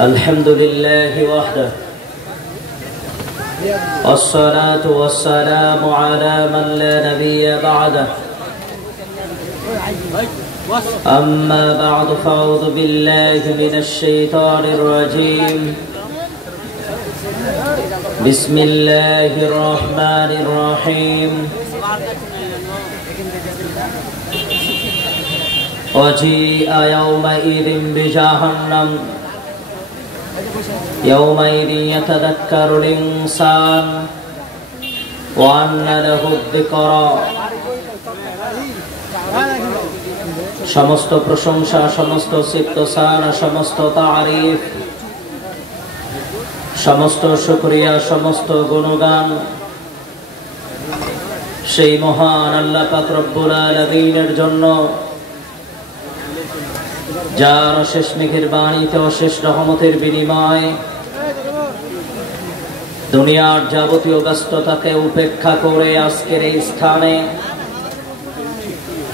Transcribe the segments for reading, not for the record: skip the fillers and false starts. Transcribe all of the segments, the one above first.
الحمد لله وحده والصلاة والسلام على من لا نبي بعده أما بعد فأعوذ بالله من الشيطان الرجيم بسم الله الرحمن الرحيم وجيء يومئذ بجهنم يومئذ يتذكر الإنسان وأنى له الذكرى সমস্ত প্রশংসা, সমস্ত সিফতসান, সমস্ত তারিফ, সমস্ত শুকরিয়া, সমস্ত গুণগান সেই মহান আল্লাহ পাক রব্বুল আলামিনের জন্য, যার অশেষ মেহেরবানিতে অশেষ রহমতের বিনিময়ে দুনিয়ার যাবতীয় ব্যস্ততাকে উপেক্ষা করে আজকের এই স্থানে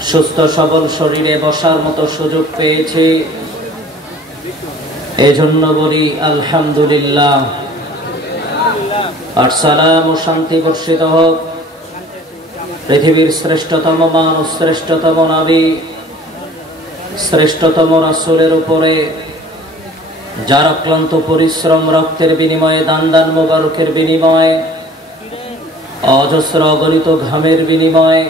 সুস্থ সবল শরীরে বসার মতো সুযোগ পেয়েছি। এজন্য বলি আলহামদুলিল্লাহ। আর সালাম ও শান্তি বর্ষিত হোক পৃথিবীর শ্রেষ্ঠতম মানুষ, শ্রেষ্ঠতম নবী, শ্রেষ্ঠতম রাসূলের উপরে, যার অক্লান্ত পরিশ্রম, রক্তের বিনিময়ে, দান দান মোবারকের বিনিময়ে, অজস্র অগণিত ঘামের বিনিময়ে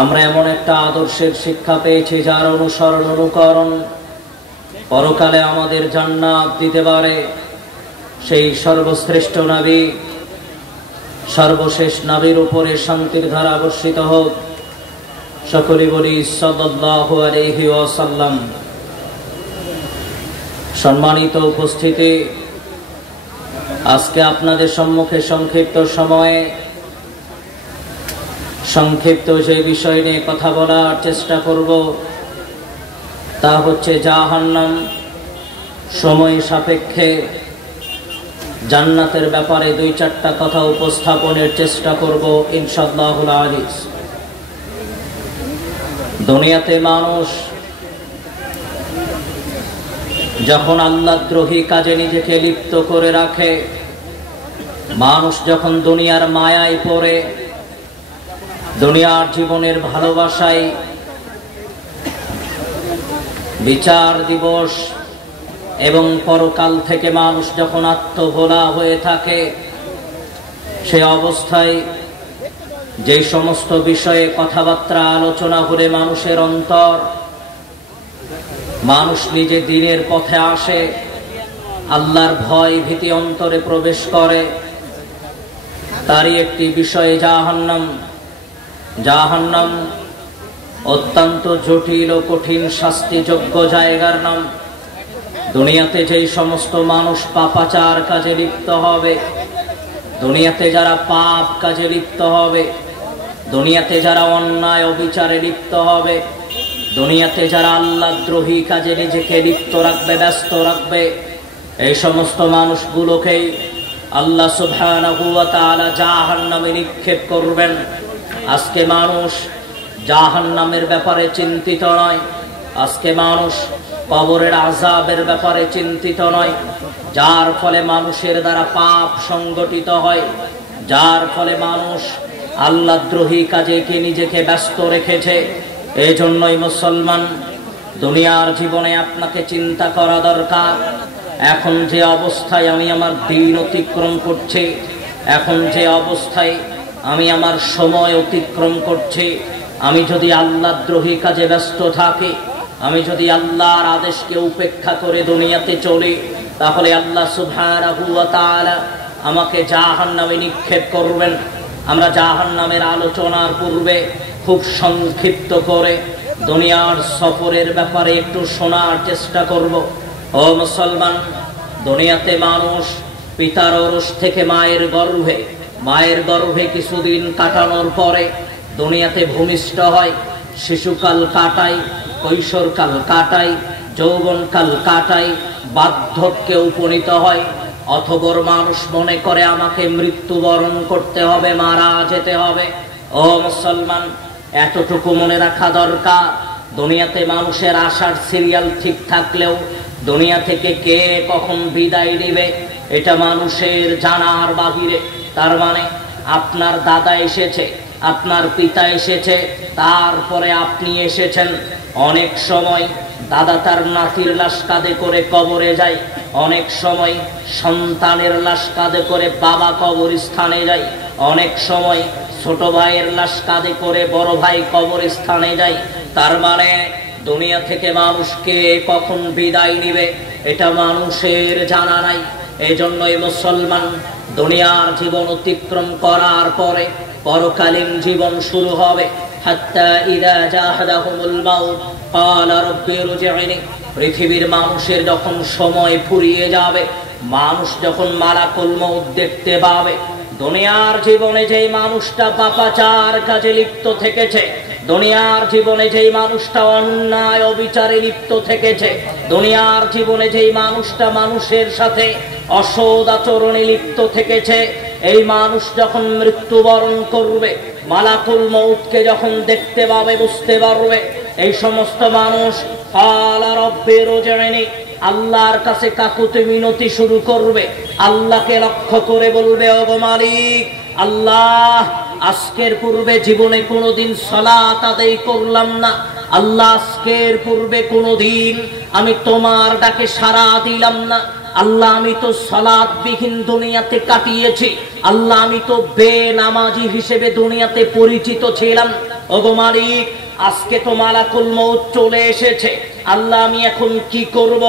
আমরা এমন একটা আদর্শের শিক্ষা পেয়েছি যার অনুসরণ অনুকরণ পরকালে আমাদের জান্নাত দিতে পারে। সেই সর্বশ্রেষ্ঠ নবী, সর্বশেষ নবীর উপরে শান্তির ধারা বর্ষিত হোক। সকলে বলি সাল্লাল্লাহু আলাইহি ওয়াসাল্লাম। সম্মানিত উপস্থিতি, আজকে আপনাদের সম্মুখে সংক্ষিপ্ত সময়ে সংক্ষিপ্ত যে বিষয় নিয়ে কথা বলার চেষ্টা করব তা হচ্ছে জাহান্নাম। সময় সাপেক্ষে জান্নাতের ব্যাপারে দুই চারটা কথা উপস্থাপনের চেষ্টা করব ইনশাআল্লাহুল আজিজ। দুনিয়াতে মানুষ যখন আল্লাহদ্রোহী কাজে নিজেকে লিপ্ত করে রাখে, মানুষ যখন দুনিয়ার মায়ায় পড়ে, দুনিয়ার জীবনের ভালোবাসায়, বিচার দিবস এবং পরকাল থেকে মানুষ যখন আত্মভোলা হয়ে থাকে, সে অবস্থায় যে সমস্ত বিষয়ে কথাবার্তা আলোচনা করে মানুষের অন্তর, মানুষ নিজে দ্বীনের পথে আসে, আল্লাহর ভয় ভীতি অন্তরে প্রবেশ করে, তারই একটি বিষয় জাহান্নাম। জাহান্নাম অত্যন্ত জটিল ও কঠিন শাস্তিযোগ্য জায়গার নাম। দুনিয়াতে যেই সমস্ত মানুষ পাপাচার কাজে লিপ্ত হবে, দুনিয়াতে যারা পাপ কাজে লিপ্ত হবে, দুনিয়াতে যারা অন্যায় অবিচারে লিপ্ত হবে, দুনিয়াতে যারা আল্লাহদ্রোহী কাজে নিজেকে লিপ্ত রাখবে, ব্যস্ত রাখবে, এই সমস্ত মানুষগুলোকেই আল্লাহ সুবহানাহু ওয়া তাআলা জাহান্নামে নিক্ষেপ করবেন। আজকে মানুষ জাহান্নামের ব্যাপারে চিন্তিত নয়, আজকে মানুষ কবরের আযাবের ব্যাপারে চিন্তিত নয়, যার ফলে মানুষের দ্বারা পাপ সংগঠিত হয়, যার ফলে মানুষ আল্লাহদ্রোহী কাজে কি নিজেকে ব্যস্ত রেখেছে। এই জন্যই মুসলমান, দুনিয়ার জীবনে আপনাকে চিন্তা করা দরকার, এখন যে অবস্থায় আমি আমার দিন অতিক্রম করছি, এখন যে অবস্থায় আমি আমার সময় অতিক্রম করছি, আমি যদি আল্লাহদ্রোহী কাজে ব্যস্ত থাকি, আমি যদি আল্লাহর আদেশকে উপেক্ষা করে দুনিয়াতে চলি, তাহলে আল্লাহ সুবহানাহু ওয়া তাআলা আমাকে জাহান্নামে নিক্ষেপ করবেন। আমরা জাহান্নামের আলোচনার পূর্বে খুব সংক্ষিপ্ত করে দুনিয়ার সফরের ব্যাপারে একটু শোনার চেষ্টা করব। ও মুসলমান, দুনিয়াতে মানুষ পিতার ওরস থেকে মায়ের গর্ভে কিছুদিন কাটানোর পরে দুনিয়াতে ভূমিষ্ঠ হয়, শিশুকাল কাটায়, কৈশোরকাল কাটায়, যৌবনকাল কাটায়, বার্ধক্যে উপনীত হয়। অথবর মানুষ মনে করে আমাকে মৃত্যুবরণ করতে হবে, মারা যেতে হবে। ও মুসলমান, এতটুকু মনে রাখা দরকার, দুনিয়াতে মানুষের আশার সিরিয়াল ঠিক থাকলেও দুনিয়া থেকে কে কখন বিদায় নেবে এটা মানুষের জানার বাহিরে। তার মানে আপনার দাদা এসেছে, আপনার পিতা এসেছে, তারপরে আপনি এসেছেন। অনেক সময় দাদা তার নাতির লাশ কাঁধে করে কবরে যায়, অনেক সময় সন্তানের লাশ কাঁধে করে বাবা কবরস্থানে যায়, অনেক সময় ছোট ভাইয়ের লাশ কাঁধে করে বড় ভাই কবরস্থানে যায়। তার মানে দুনিয়া থেকে মানুষকে কখন বিদায় নিবে এটা মানুষের জানা নাই। এই জন্যই মুসলমান দুনিয়ার জীবন অতিক্রম করার পরে পরকালীন জীবন শুরু হবে। হাত্তা ইযা জাহাদাহুমুল মাউত ক্বালা রাব্বি ইরজি'নি। পৃথিবীর মানুষের যখন সময় ফুরিয়ে যাবে, মানুষ যখন মালাকুল মউত দেখতে পাবে, দুনিয়ার জীবনে যেই মানুষটা পাপাচার কাজে লিপ্ত থেকেছে, দুনিয়ার জীবনে যেই মানুষটা অন্যায় অবিচারে লিপ্ত থেকেছে, দুনিয়ার জীবনে যেই মানুষটা মানুষের সাথে অসৎ আচরণে লিপ্ত থেকেছে, এই মানুষ যখন মৃত্যুবরণ করবে, মালাকুল মউতকে যখন দেখতে পাবে, বুঝতে পারবে, এই সমস্ত মানুষ ক্বালা রাব্বি ইরজি'নি, আল্লাহর কাছে কাকুতি মিনতি শুরু করবে। আল্লাহকে লক্ষ্য করে বলবে, ওগো মালিক আল্লাহ, আজকের পূর্বে জীবনে কোনোদিন সালাত আদায় করলাম না। আল্লাহ, আজকের পূর্বে কোনোদিন আমি তোমার ডাকে সাড়া দিলাম না। আল্লাহ, আমি তো সালাতবিহীন দুনিয়াতে কাটিয়েছি। আল্লাহ, আমি তো বেনামাজি হিসেবে দুনিয়াতে পরিচিত ছিলাম। ওগো মালিক, আজকে তো মালাকুল মউত চলে এসেছে। আল্লাহ, আমি এখন কি করব?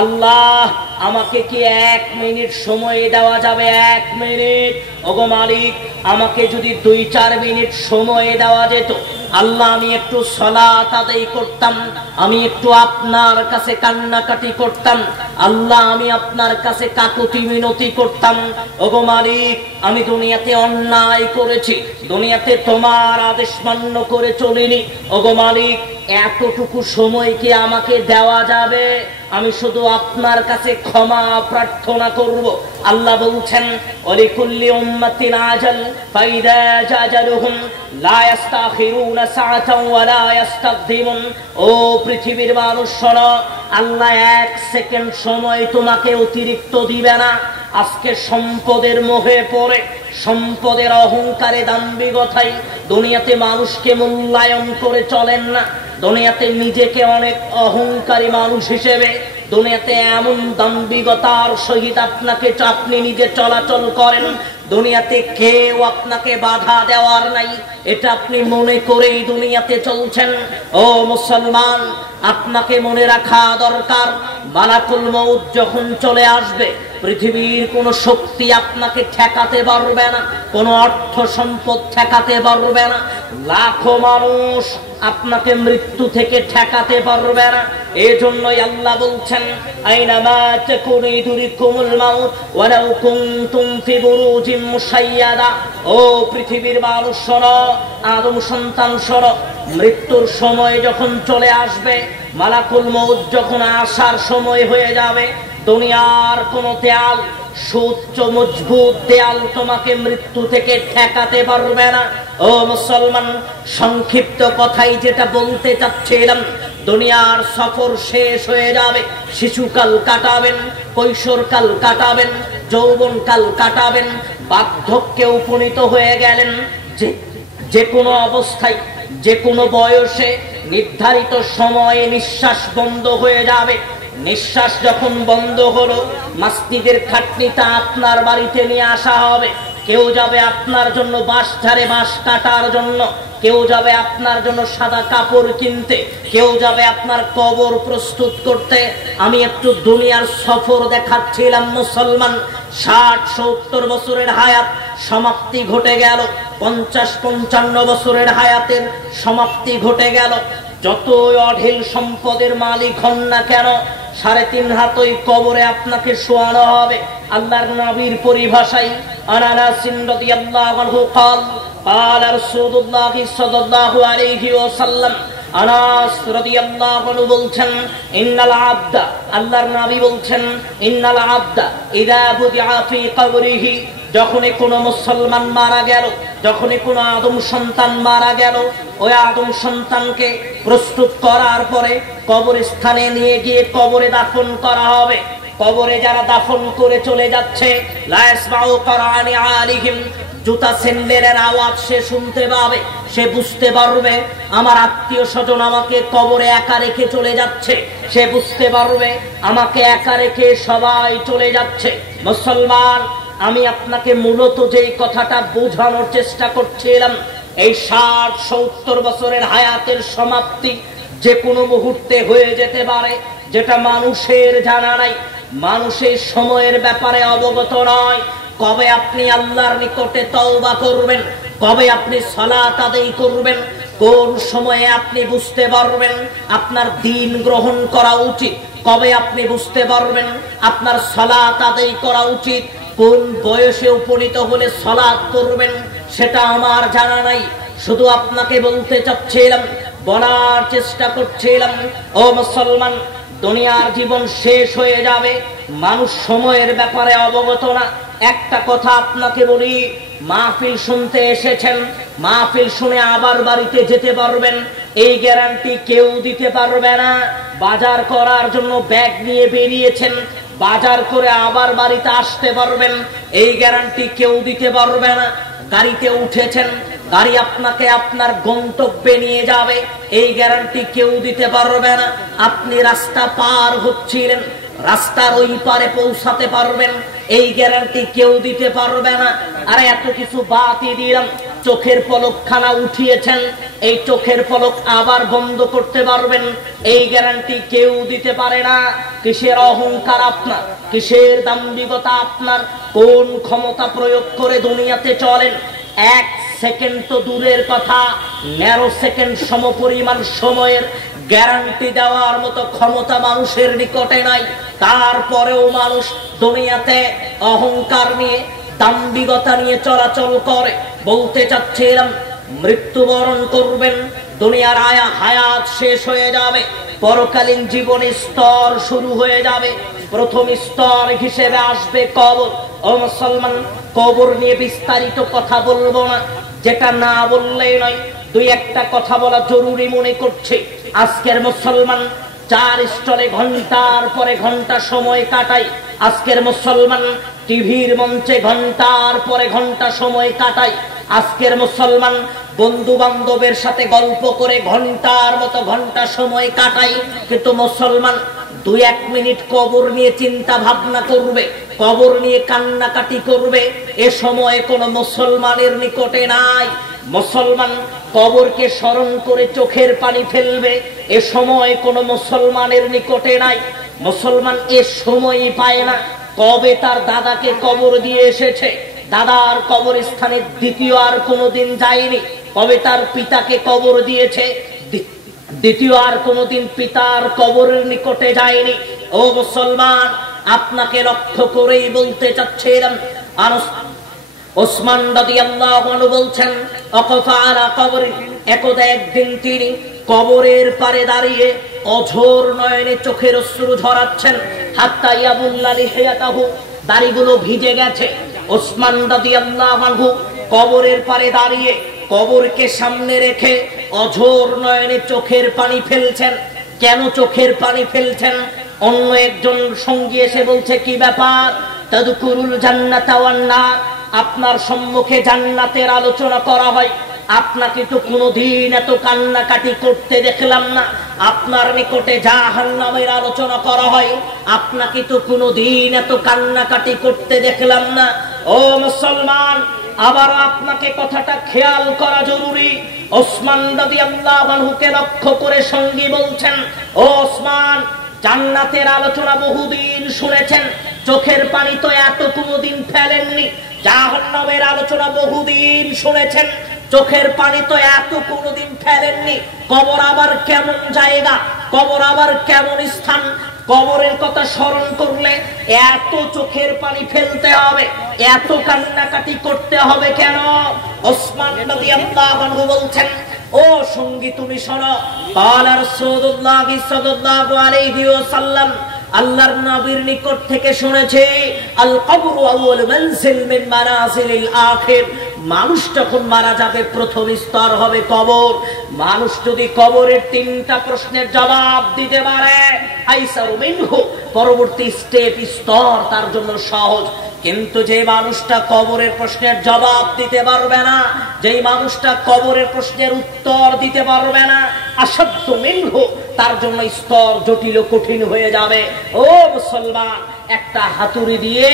আল্লাহ, আমাকে কি 1 মিনিট সময় দেওয়া যাবে? 1 মিনিট। ওগো মালিক, আমাকে যদি 2-4 মিনিট সময় দেওয়া যেত, আল্লাহ, আমি একটু সালাত আদায় করতাম, আমি একটু আপনার কাছে কান্নাকাটি করতাম। আল্লাহ, আমি আপনার কাছে কাকুতি মিনতি করতাম। ওগো মালিক, আমি দুনিয়াতে অন্যায় করেছি, দুনিয়াতে তোমার আদেশ মান্য করে চলিনি। ওগো মালিক, এতটুকু সময় কি আমাকে দেওয়া যাবে? আমি শুধু আপনার কাছে ক্ষমা প্রার্থনা করব। আল্লাহ বলছেন, ওয়ালিকুল্লি উম্মাতিন আজাল ফাইদা জাজালুহুম লা ইস্তাখিরুনা সাআতান ওয়া লা ইস্তাকদিমুন। ও পৃথিবীর মানুষ শোনো, আল্লাহ 1 সেকেন্ড সময় তোমাকে অতিরিক্ত দিবে না। আজকে সম্পদের মোহে পড়ে, সম্পদের অহংকারে দাম্ভিকতায় দুনিয়াতে মানুষকে মূল্যায়ন করে চলেন না। দুনিয়াতে নিজেকে অনেক অহংকারী মানুষ হিসেবে দুনিয়াতে এমন দাম্ভিকতার সহিত আপনি নিজে চলাচল করেন, দুনিয়াতে কেউ আপনাকে বাধা দেওয়ার নাই, এটা আপনি মনে করেই দুনিয়াতে চলছেন। ও মুসলমান, আপনাকে মনে রাখা দরকার, মালাকুল মউত যখন চলে আসবে, পৃথিবীর কোন শক্তি আপনাকে ঠেকাতে পারবে না, কোন অর্থ সম্পদ ঠেকাতে পারবে না, লাখো মানুষ আপনাকে মৃত্যু থেকে ঠেকাতে পারবে না। এজন্যই আল্লাহ বলছেন, আইনামা তাকুনু ইদরিকুমুল মাউত ওয়ালাউ কুনতুম ফি বুরুজিম মুশাইয়াদা। ও পৃথিবীর মানুষ শোনো, আদম সন্তান শোনো, মৃত্যুর সময় যখন চলে আসবে, মালাকুল মউত যখন আসার সময় হয়ে যাবে, দুনিয়ার কোন দেয়াল, সুউচ্চ মজবুত দেয়াল তোমাকে মৃত্যু থেকে ঠেকাতে পারবে না। ও মুসলমান, সংক্ষিপ্ত কথাই যেটা বলতে চাচ্ছিলাম, দুনিয়ার সফর শেষ হয়ে যাবে, শিশুকাল কাটাবেন, কৈশোরকাল কাটাবেন, যৌবনকাল কাটাবেন, বার্ধক্যে উপনীত হয়ে গেলেন, যে কোনো অবস্থায়, যে কোনো বয়সে নির্ধারিত সময়ে নিঃশ্বাস বন্ধ হয়ে যাবে। নিঃশ্বাস যখন বন্ধ হলো, মাস্তিদের খাটনিটা আপনার বাড়িতে নিয়ে আসা হবে। কেউ যাবে আপনার জন্য বাঁশ ঝাড়ে বাঁশ কাটার জন্য, কেউ যাবে আপনার জন্য সাদা কাপড় কিনতে, কেউ যাবে আপনার কবর প্রস্তুত করতে। আমি একটু দুনিয়ার সফর দেখাচ্ছিলাম মুসলমান। 60-70 বছরের হায়াত সমাপ্তি ঘটে গেল, 50-55 বছরের হায়াতের সমাপ্তি ঘটে গেল। যতই অঢেল সম্পদের মালিক হন না কেন, 3.5 হাত ওই কবরে আপনাকে শোয়ানো হবে। আল্লাহর নবীর পরিভাষায়, আনাস রাদিয়াল্লাহু আনহু قال قال رسول الله صلى الله عليه وسلم, আনাস রাদিয়াল্লাহু আনহু বলছেন, ইন্নাল আবদা, আল্লাহর নবী বলছেন, ইন্নাল আবদা ইযা বুদিআ ফি কবরিহি যখনই কোনো মুসলমান মারা গেল, যখনই কোনো আদম সন্তান মারা গেল, ওই আদম সন্তানকে প্রস্তুত করার পরে কবরস্থানে নিয়ে গিয়ে কবরে দাফন করা হবে। কবরে যারা দাফন করে চলে যাচ্ছে, লা ইয়াসমাউ করানি আলিহিম, জুতা স্যান্ডেলের আওয়াজ সে শুনতে পাবে, সে বুঝতে পারবে আমার আত্মীয় স্বজন আমাকে কবরে একা রেখে চলে যাচ্ছে, সে বুঝতে পারবে আমাকে একা রেখে সবাই চলে যাচ্ছে। মুসলমান, আমি আপনাকে মূলত যেই কথাটা বোঝানোর চেষ্টা করছিলাম, এই 60-70 বছরের হায়াতের সমাপ্তি যে কোনো মুহূর্তে হয়ে যেতে পারে, যেটা মানুষের জানা নাই, মানুষের সময়ের ব্যাপারে অবগত নয়। কবে আপনি আল্লাহর নিকটে তওবা করবেন, কবে আপনি সালাত আদায় করবেন, কোন সময়ে আপনি বুঝতে পারবেন আপনার দ্বীন গ্রহণ করা উচিত, কবে আপনি বুঝতে পারবেন আপনার সালাত আদায় করা উচিত, কোন বয়সে উপনীত হলে সালাত করবেন, সেটা আমার জানা নাই। শুধু আপনাকে বলতে চাচ্ছিলাম, বলার চেষ্টা করছিলাম, ও মুসলমান, দুনিয়ার জীবন শেষ হয়ে যাবে, মানুষ সময়ের ব্যাপারে অবগত না। একটা কথা আপনাকে বলি, মাহফিল শুনতে এসেছেন, মাহফিল শুনে আবার বাড়িতে যেতে পারবেন এই গ্যারান্টি কেউ দিতে পারবে না। বাজার করার জন্য ব্যাগ নিয়ে বেরিয়েছেন, বাজার করে আবার বাড়িতে আসতে পারবেন এই গ্যারান্টি কেউ দিতে পারবে না। গাড়িতে উঠেছেন, গাড়ি আপনাকে আপনার গন্তব্যে নিয়ে যাবে এই গ্যারান্টি কেউ দিতে পারবে না। আপনি রাস্তা পার হচ্ছিলেন, রাস্তার ওই পারে পৌঁছাতে পারবেন এই গ্যারান্টি কেউ দিতে পারবে না। আর এত কিছু বাদই দিলাম, চোখের পলকখানা উঠিয়েছেন, এই চোখের পলক আবার বন্ধ করতে পারবেন এই গ্যারান্টি কেউ দিতে পারে না। কিসের অহংকার আপনার, কিসের দাম্ভিকতা আপনার, কোন ক্ষমতা প্রয়োগ করে দুনিয়াতে চলেন? 1 সেকেন্ড তো দূরের কথা, 11 সেকেন্ড সমপরিমাণ সময়ের গ্যারান্টি দেওয়ার মতো ক্ষমতা মানুষের নিকটে নাই। তারপরেও মানুষ দুনিয়াতে অহংকার নিয়ে, দাম্ভিকতা নিয়ে চলাচল করে। বলতে চাচ্ছিলাম, মৃত্যুবরণ করবেন, দুনিয়ার হায়াত শেষ হয়ে যাবে, পরকালীন জীবনের স্তর শুরু হয়ে যাবে। প্রথম স্তর হিসেবে আসবে কবর। ও মুসলমান, কবর নিয়ে বিস্তারিত কথা বলবো না, যেটা না বললেই নয়, 2-1টা কথা বলা জরুরি মনে করছে। আজকের মুসলমান 4 স্টলে ঘন্টার পরে ঘন্টা সময় কাটায়। আজকের মুসলমান টিভির মঞ্চে ঘন্টার পরে ঘন্টা সময় কাটায়। আজকের মুসলমান বন্ধু বান্ধবের সাথে গল্প করে ঘন্টার মতো ঘন্টা সময় কাটায়। কিন্তু মুসলমান 2-1 মিনিট কবর নিয়ে চিন্তা ভাবনা করবে, কবর নিয়ে কান্নাকাটি করবে, এ সময় কোনো মুসলমানের নিকটে নাই। মুসলমান কবরকে স্মরণ করে চোখের পানি ফেলবে, এ সময় কোনো মুসলমানের নিকটে নাই। মুসলমান এ সময়ই পায় না। কবে তার দাদাকে কবর দিয়ে এসেছে, দাদার কবরস্থানে দ্বিতীয় আর কোনোদিন যায়নি। কবে তার পিতাকে কবর দিয়েছে, দ্বিতীয় আর কোনোদিন পিতার কবরের নিকটে যায়নি। ও মুসলমান, আপনাকে লক্ষ্য করেই বলতে চাচ্ছিলাম, ওসমান রাদিয়াল্লাহু আনহু বলছেন, ওয়াকাফা আলা কবরি, একদা একদিন তিনি কবরের পারে দাঁড়িয়ে অঝোর নয়নে চোখের অশ্রু ঝরাচ্ছেন। হাত্তা ইয়াবুল্লা লিহিয়াতাহু, দাড়িগুলো ভিজে গেছে। ওসমান রাদিয়াল্লাহু আনহু কবরের পারে দাঁড়িয়ে কবরকে সামনে রেখে অঝোর নয়নে চোখের পানি ফেলছেন। কেন চোখের পানি ফেলছেন? অন্য একজন সঙ্গী এসে বলছে, কি ব্যাপার? তাদকুরুল জান্নাতা ওয়ান নার, আপনার সম্মুখে জান্নাতের আলোচনা করা হয়, আপনাকে তো কোনোদিন এত কান্নাকাটি করতে দেখলাম না। আপনার নিকটে জাহান্নামের আলোচনা করা হয়, আপনাকে তো কোনোদিন এত কান্নাকাটি করতে দেখলাম না। ও মুসলমান, আবার আপনাকে কথাটা খেয়াল করা জরুরি। ওসমান রাদিয়াল্লাহু আনহুকে লক্ষ্য করে সঙ্গী বলছেন, ও ওসমান, জান্নাতের আলোচনা বহুদিন শুনেছেন, চোখের পানি তো এত কোনোদিন ফেলেননি। জাহান্নামের আলোচনা বহুদিন শুনেছেন, চোখের পানি তো এত কোনোদিন ফেলেননি। কবর আবার কেমন জায়গা, কবর আবার কেমন স্থান, কবরের কথা স্মরণ করলে এত চোখের পানি ফেলতে হবে, এত কান্নাকাটি করতে হবে কেন? ওসমান রাদিয়াল্লাহু আনহু বলছেন, ও সঙ্গী তুমি শোনো, ক্বালা রাসূলুল্লাহ সাল্লাল্লাহু আলাইহি ওয়াসাল্লাম, আল্লাহর নবীর নিকট থেকে শুনেছে আল কবরু আউয়াল মানজিল মিন মানাজিলিল আখির, মানুষ যখন মারা যাবে প্রথম স্তর হবে কবর। মানুষ যদি কবরের 3টা প্রশ্নের জবাব দিতে পারে আইসারু মিনহু, পরবর্তী স্তর তার জন্য সহজ। কিন্তু যে মানুষটা কবরের প্রশ্নের জবাব দিতে পারবে না, যেই মানুষটা কবরের প্রশ্নের উত্তর দিতে পারবে না, আসাদ্দু মিনহু, তার জন্য স্তর জটিল কঠিন হয়ে যাবে। ও মুসলমান, একটা হাতুড়ি দিয়ে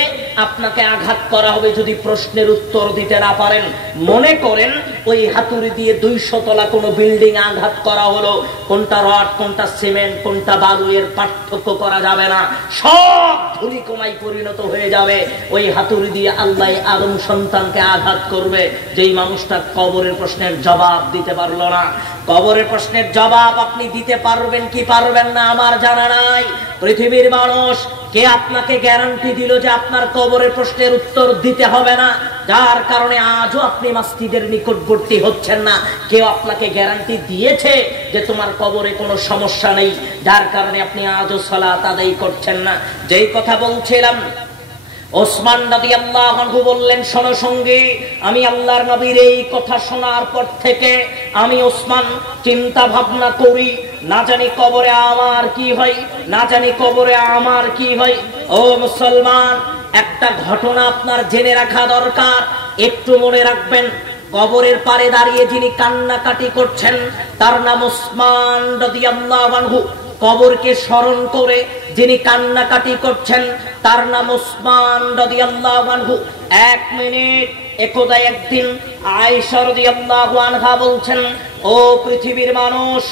আপনাকে আঘাত করা হবে যদি প্রশ্নের উত্তর দিতে না পারেন। মনে করেন ওই হাতুড়ি দিয়ে 200 তলা কোনো বিল্ডিং আঘাত করা হলো, কোনটা রড কোনটা সিমেন্ট কোনটা বালু এর পার্থক্য করা যাবে না, সব ধুলিকণায় পরিণত হয়ে যাবে। ওই হাতুড়ি দিয়ে আল্লাহ আদম সন্তানকে আঘাত করবে যেই মানুষটা কবরের প্রশ্নের জবাব দিতে পারলো না। কবরের প্রশ্নের জবাব আপনি দিতে পারবেন কি পারবেন না আমার জানা নাই। পৃথিবীর মানুষ কে আপনাকে গ্যারান্টি দিল যে আপনার কবরের প্রশ্নের উত্তর দিতে হবে না, যার কারণে আজও আপনি মসজিদের নিকটবর্তী হচ্ছেন না? কেউ আপনাকে গ্যারান্টি দিয়েছে যে তোমার কবরে কোনো সমস্যা নেই, যার কারণে আপনি আজও সালাত আদায় করছেন না? যেই কথা বলছিলাম, ওসমান রাদিয়াল্লাহু আনহু বললেন, শোনো সঙ্গী, আমি আল্লাহর নবীর এই কথা শোনার পর থেকে আমি ওসমান চিন্তা ভাবনা করি, না জানি কবরে আমার কি হয়, না জানি কবরে আমার কি হয়। ও মুসলমান, একটা ঘটনা আপনার জেনে রাখা দরকার, একটু মনে রাখবেন। কবরের পারে দাঁড়িয়ে যিনি কান্নাকাটি করছেন তার নাম ওসমান রাদিয়াল্লাহু আনহু। কবরকে স্মরণ করে যিনি কান্নাকাটি করছেন তার নাম ওসমান রাদিয়াল্লাহু আনহু। 1 মিনিট, একদা একদিন আয়েশা রাদিয়াল্লাহু আনহা বলছেন, ও পৃথিবীর মানুষ,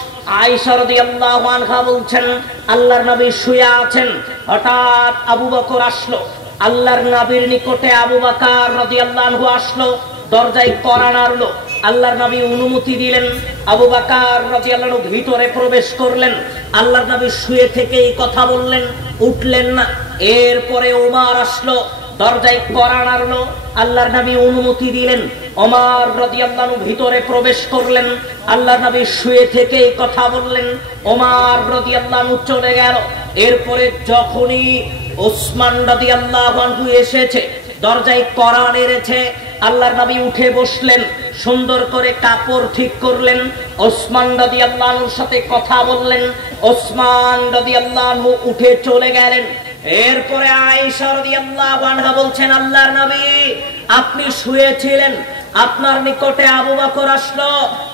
আয়েশা রাদিয়াল্লাহু আনহা বলছেন, আল্লাহর নবী শুয়ে আছেন, হঠাৎ আবু বকর আসলো। আল্লাহর নবীর নিকটে আবু বকর রাদিয়াল্লাহু আনহু আসলো, দরজায় কড়া নাড়লো। আল্লাহর নবী অনুমতি দিলেন, আবু বকর রাদিয়াল্লাহু আনহু ভিতরে প্রবেশ করলেন। আল্লাহর নবী শুয়ে থেকেই কথা বললেন, উঠলেন না। এরপরে ওমর আসলো, দরজায় কড়া নাড়লো। আল্লাহর নবী অনুমতি দিলেন, ওমর রাদিয়াল্লাহু আনহু ভিতরে প্রবেশ করলেন। আল্লাহর নবী শুয়ে থেকেই কথা বললেন, ওমর রাদিয়াল্লাহু আনহু চলে গেল। এরপরে যখনই ওসমান রাদিয়াল্লাহু আনহু এসেছে, দরজায় কড়া নেড়েছে, আল্লাহর নবী উঠে বসলেন, সুন্দর করে কাপড় ঠিক করলেন, ওসমান রাদিয়াল্লাহু আনহুর সাথে কথা বললেন। ওসমান রাদিয়াল্লাহু আনহু উঠে চলে গেলেন। এরপরে আয়েশা রাদিয়াল্লাহু আনহা বলছেন, আল্লাহর নবী আপনি শুয়েছিলেন, আপনার নিকটে আবু বকর আসলো,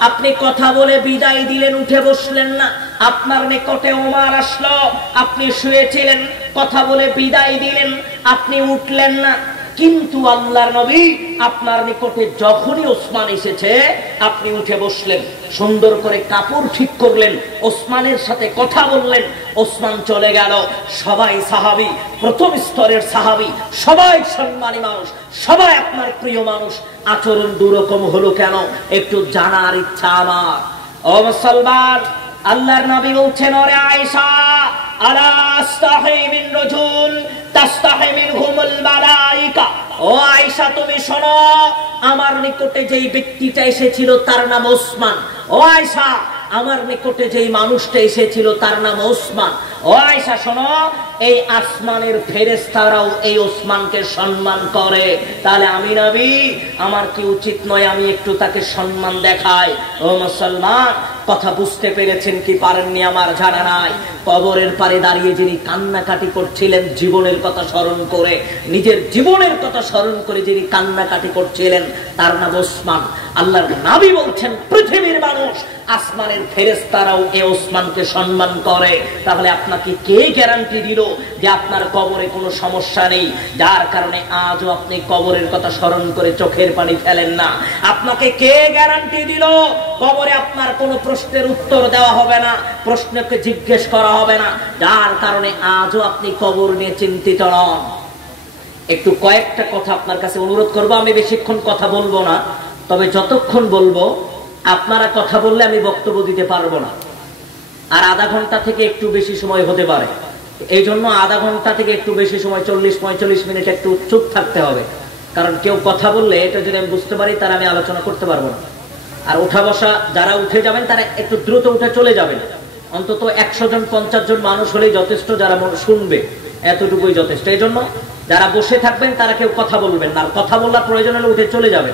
আপনি কথা বলে বিদায় দিলেন, উঠে বসলেন না। আপনার নিকটে ওমর আসলো, আপনি শুয়েছিলেন, কথা বলে বিদায় দিলেন, আপনি উঠলেন না। কিন্তু আল্লাহর নবী আপনার নিকটে যখনই ওসমান এসেছে আপনি উঠে বসলেন, সুন্দর করে কাপড় ঠিক করলেন, ওসমানের সাথে কথা বললেন, ওসমান চলে গেল। সবাই সাহাবী, প্রথম স্তরের সাহাবী, সবাই সম্মানী মানুষ, সবাই আপনার প্রিয় মানুষ, আচরণ দুরকম হলো কেন একটু জানার ইচ্ছা আমার। ও মুসলমান, আল্লাহর নবী বলছেন, ওরে আয়েশা, আলা আস্তাহি মিন রাজুল তাস্তাহি মিনহুমুল মালায়েকা। ও আয়েশা তুমি শোনো, আমার নিকটে যেই ব্যক্তিটা এসেছিল তার নাম ওসমান। ও আয়েশা, আমার নিকটে যেই মানুষটা এসেছিল তার নাম ওসমান। ও আয়েশা শোনো, এই আসমানের ফেরেশতারাও এই ওসমানকে সম্মান করে, তাহলে আমি নবী আমার কি উচিত নয় আমি একটু তাকে সম্মান দেখাই? ও মুসলমান, কথা বুঝতে পেরেছেন কি পারেননি আমার জানা নাই। কবরের পারে দাঁড়িয়ে যিনি কান্নাকাটি করছিলেন জীবনের কথা স্মরণ করে, নিজের জীবনের কথা স্মরণ করে যিনি কান্নাকাটি করছিলেন তার নাম ওসমান। আল্লাহর নবী বলছেন, পৃথিবীর মানুষ, আসমানের ফেরেশতারাও এই ওসমানকে সম্মান করে। তাহলে আপনাকে কে গ্যারান্টি দিল যে আপনার কবরে কোনো সমস্যা নেই, যার কারণে আজও আপনি কবরের কথা স্মরণ করে চোখের পানি ফেলেন না? আপনাকে কে গ্যারান্টি দিল কবরে আপনার কোনো প্রশ্নের উত্তর দেওয়া হবে না, প্রশ্নকে জিজ্ঞেস করা হবে না, যার কারণে আজও আপনি কবর নিয়ে চিন্তিত নন? একটু কয়েকটা কথা আপনার কাছে অনুরোধ করবো, আমি বেশিক্ষণ কথা বলবো না, তবে যতক্ষণ বলবো আপনারা কথা বললে আমি বক্তব্য দিতে পারবো না, আর আধা ঘন্টা থেকে একটু বেশি সময় হতে পারে। এই জন্য আধা ঘন্টা থেকে একটু বেশি সময়, 40-45 মিনিট একটু চুপ থাকতে হবে, কারণ কেউ কথা বললে এটা যদি আমি বুঝতে পারি তারা আমি আলোচনা করতে পারবো না। আর উঠা বসা যারা উঠে যাবেন তারা একটু দ্রুত উঠে চলে যাবেন, অন্তত 100 জন 50 জন মানুষ হলেই যথেষ্ট, যারা শুনবে এতটুকুই যথেষ্ট। এই জন্য যারা বসে থাকবেন তারা কেউ কথা বলবেন না, আর কথা বলার প্রয়োজন হলে উঠে চলে যাবে।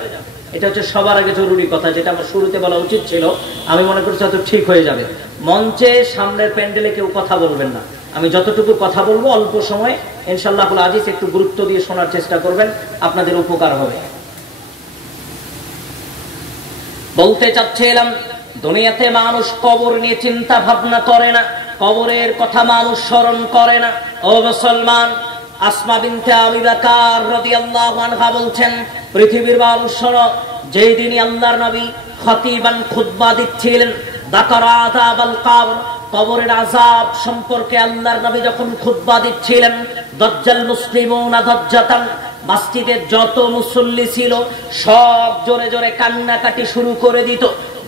এটা হচ্ছে সবার আগে জরুরি কথা, যেটা আমার শুরুতে বলা উচিত ছিল। আমি মনে করছি হয়তো ঠিক হয়ে যাবে। মঞ্চে সামনের প্যান্ডেলে কেউ কথা বলবেন না। আমি যতটুকু কথা বলবো অল্প সময়, ইনশাআল্লাহ আজিজ একটু গুরুত্ব দিয়ে শোনার চেষ্টা করবেন, আপনাদের উপকার হবে। বলতে চাচ্ছিলাম, দুনিয়াতে মানুষ কবর নিয়ে চিন্তা ভাবনা করে না, কবরের কথা মানুষ স্মরণ করে না। ও মুসলমান, আসমা বিনতে আবু বকর রাদিয়াল্লাহু আনহা বলছেন, পৃথিবীর মানুষ শোনো, যেই দিনই আল্লাহর নবী খতিবান খুতবা দিচ্ছিলেন, যাকারা আযাবাল কবর, কবরের আযাব সম্পর্কে আল্লাহর নবী যখন খুতবা দিচ্ছিলেন, দাজ্জাল মুসলিমুনা দাজ্জাতান, মসজিদের যত মুসল্লি ছিল সব জোরে জোরে কান্নাকাটি শুরু করে দিত।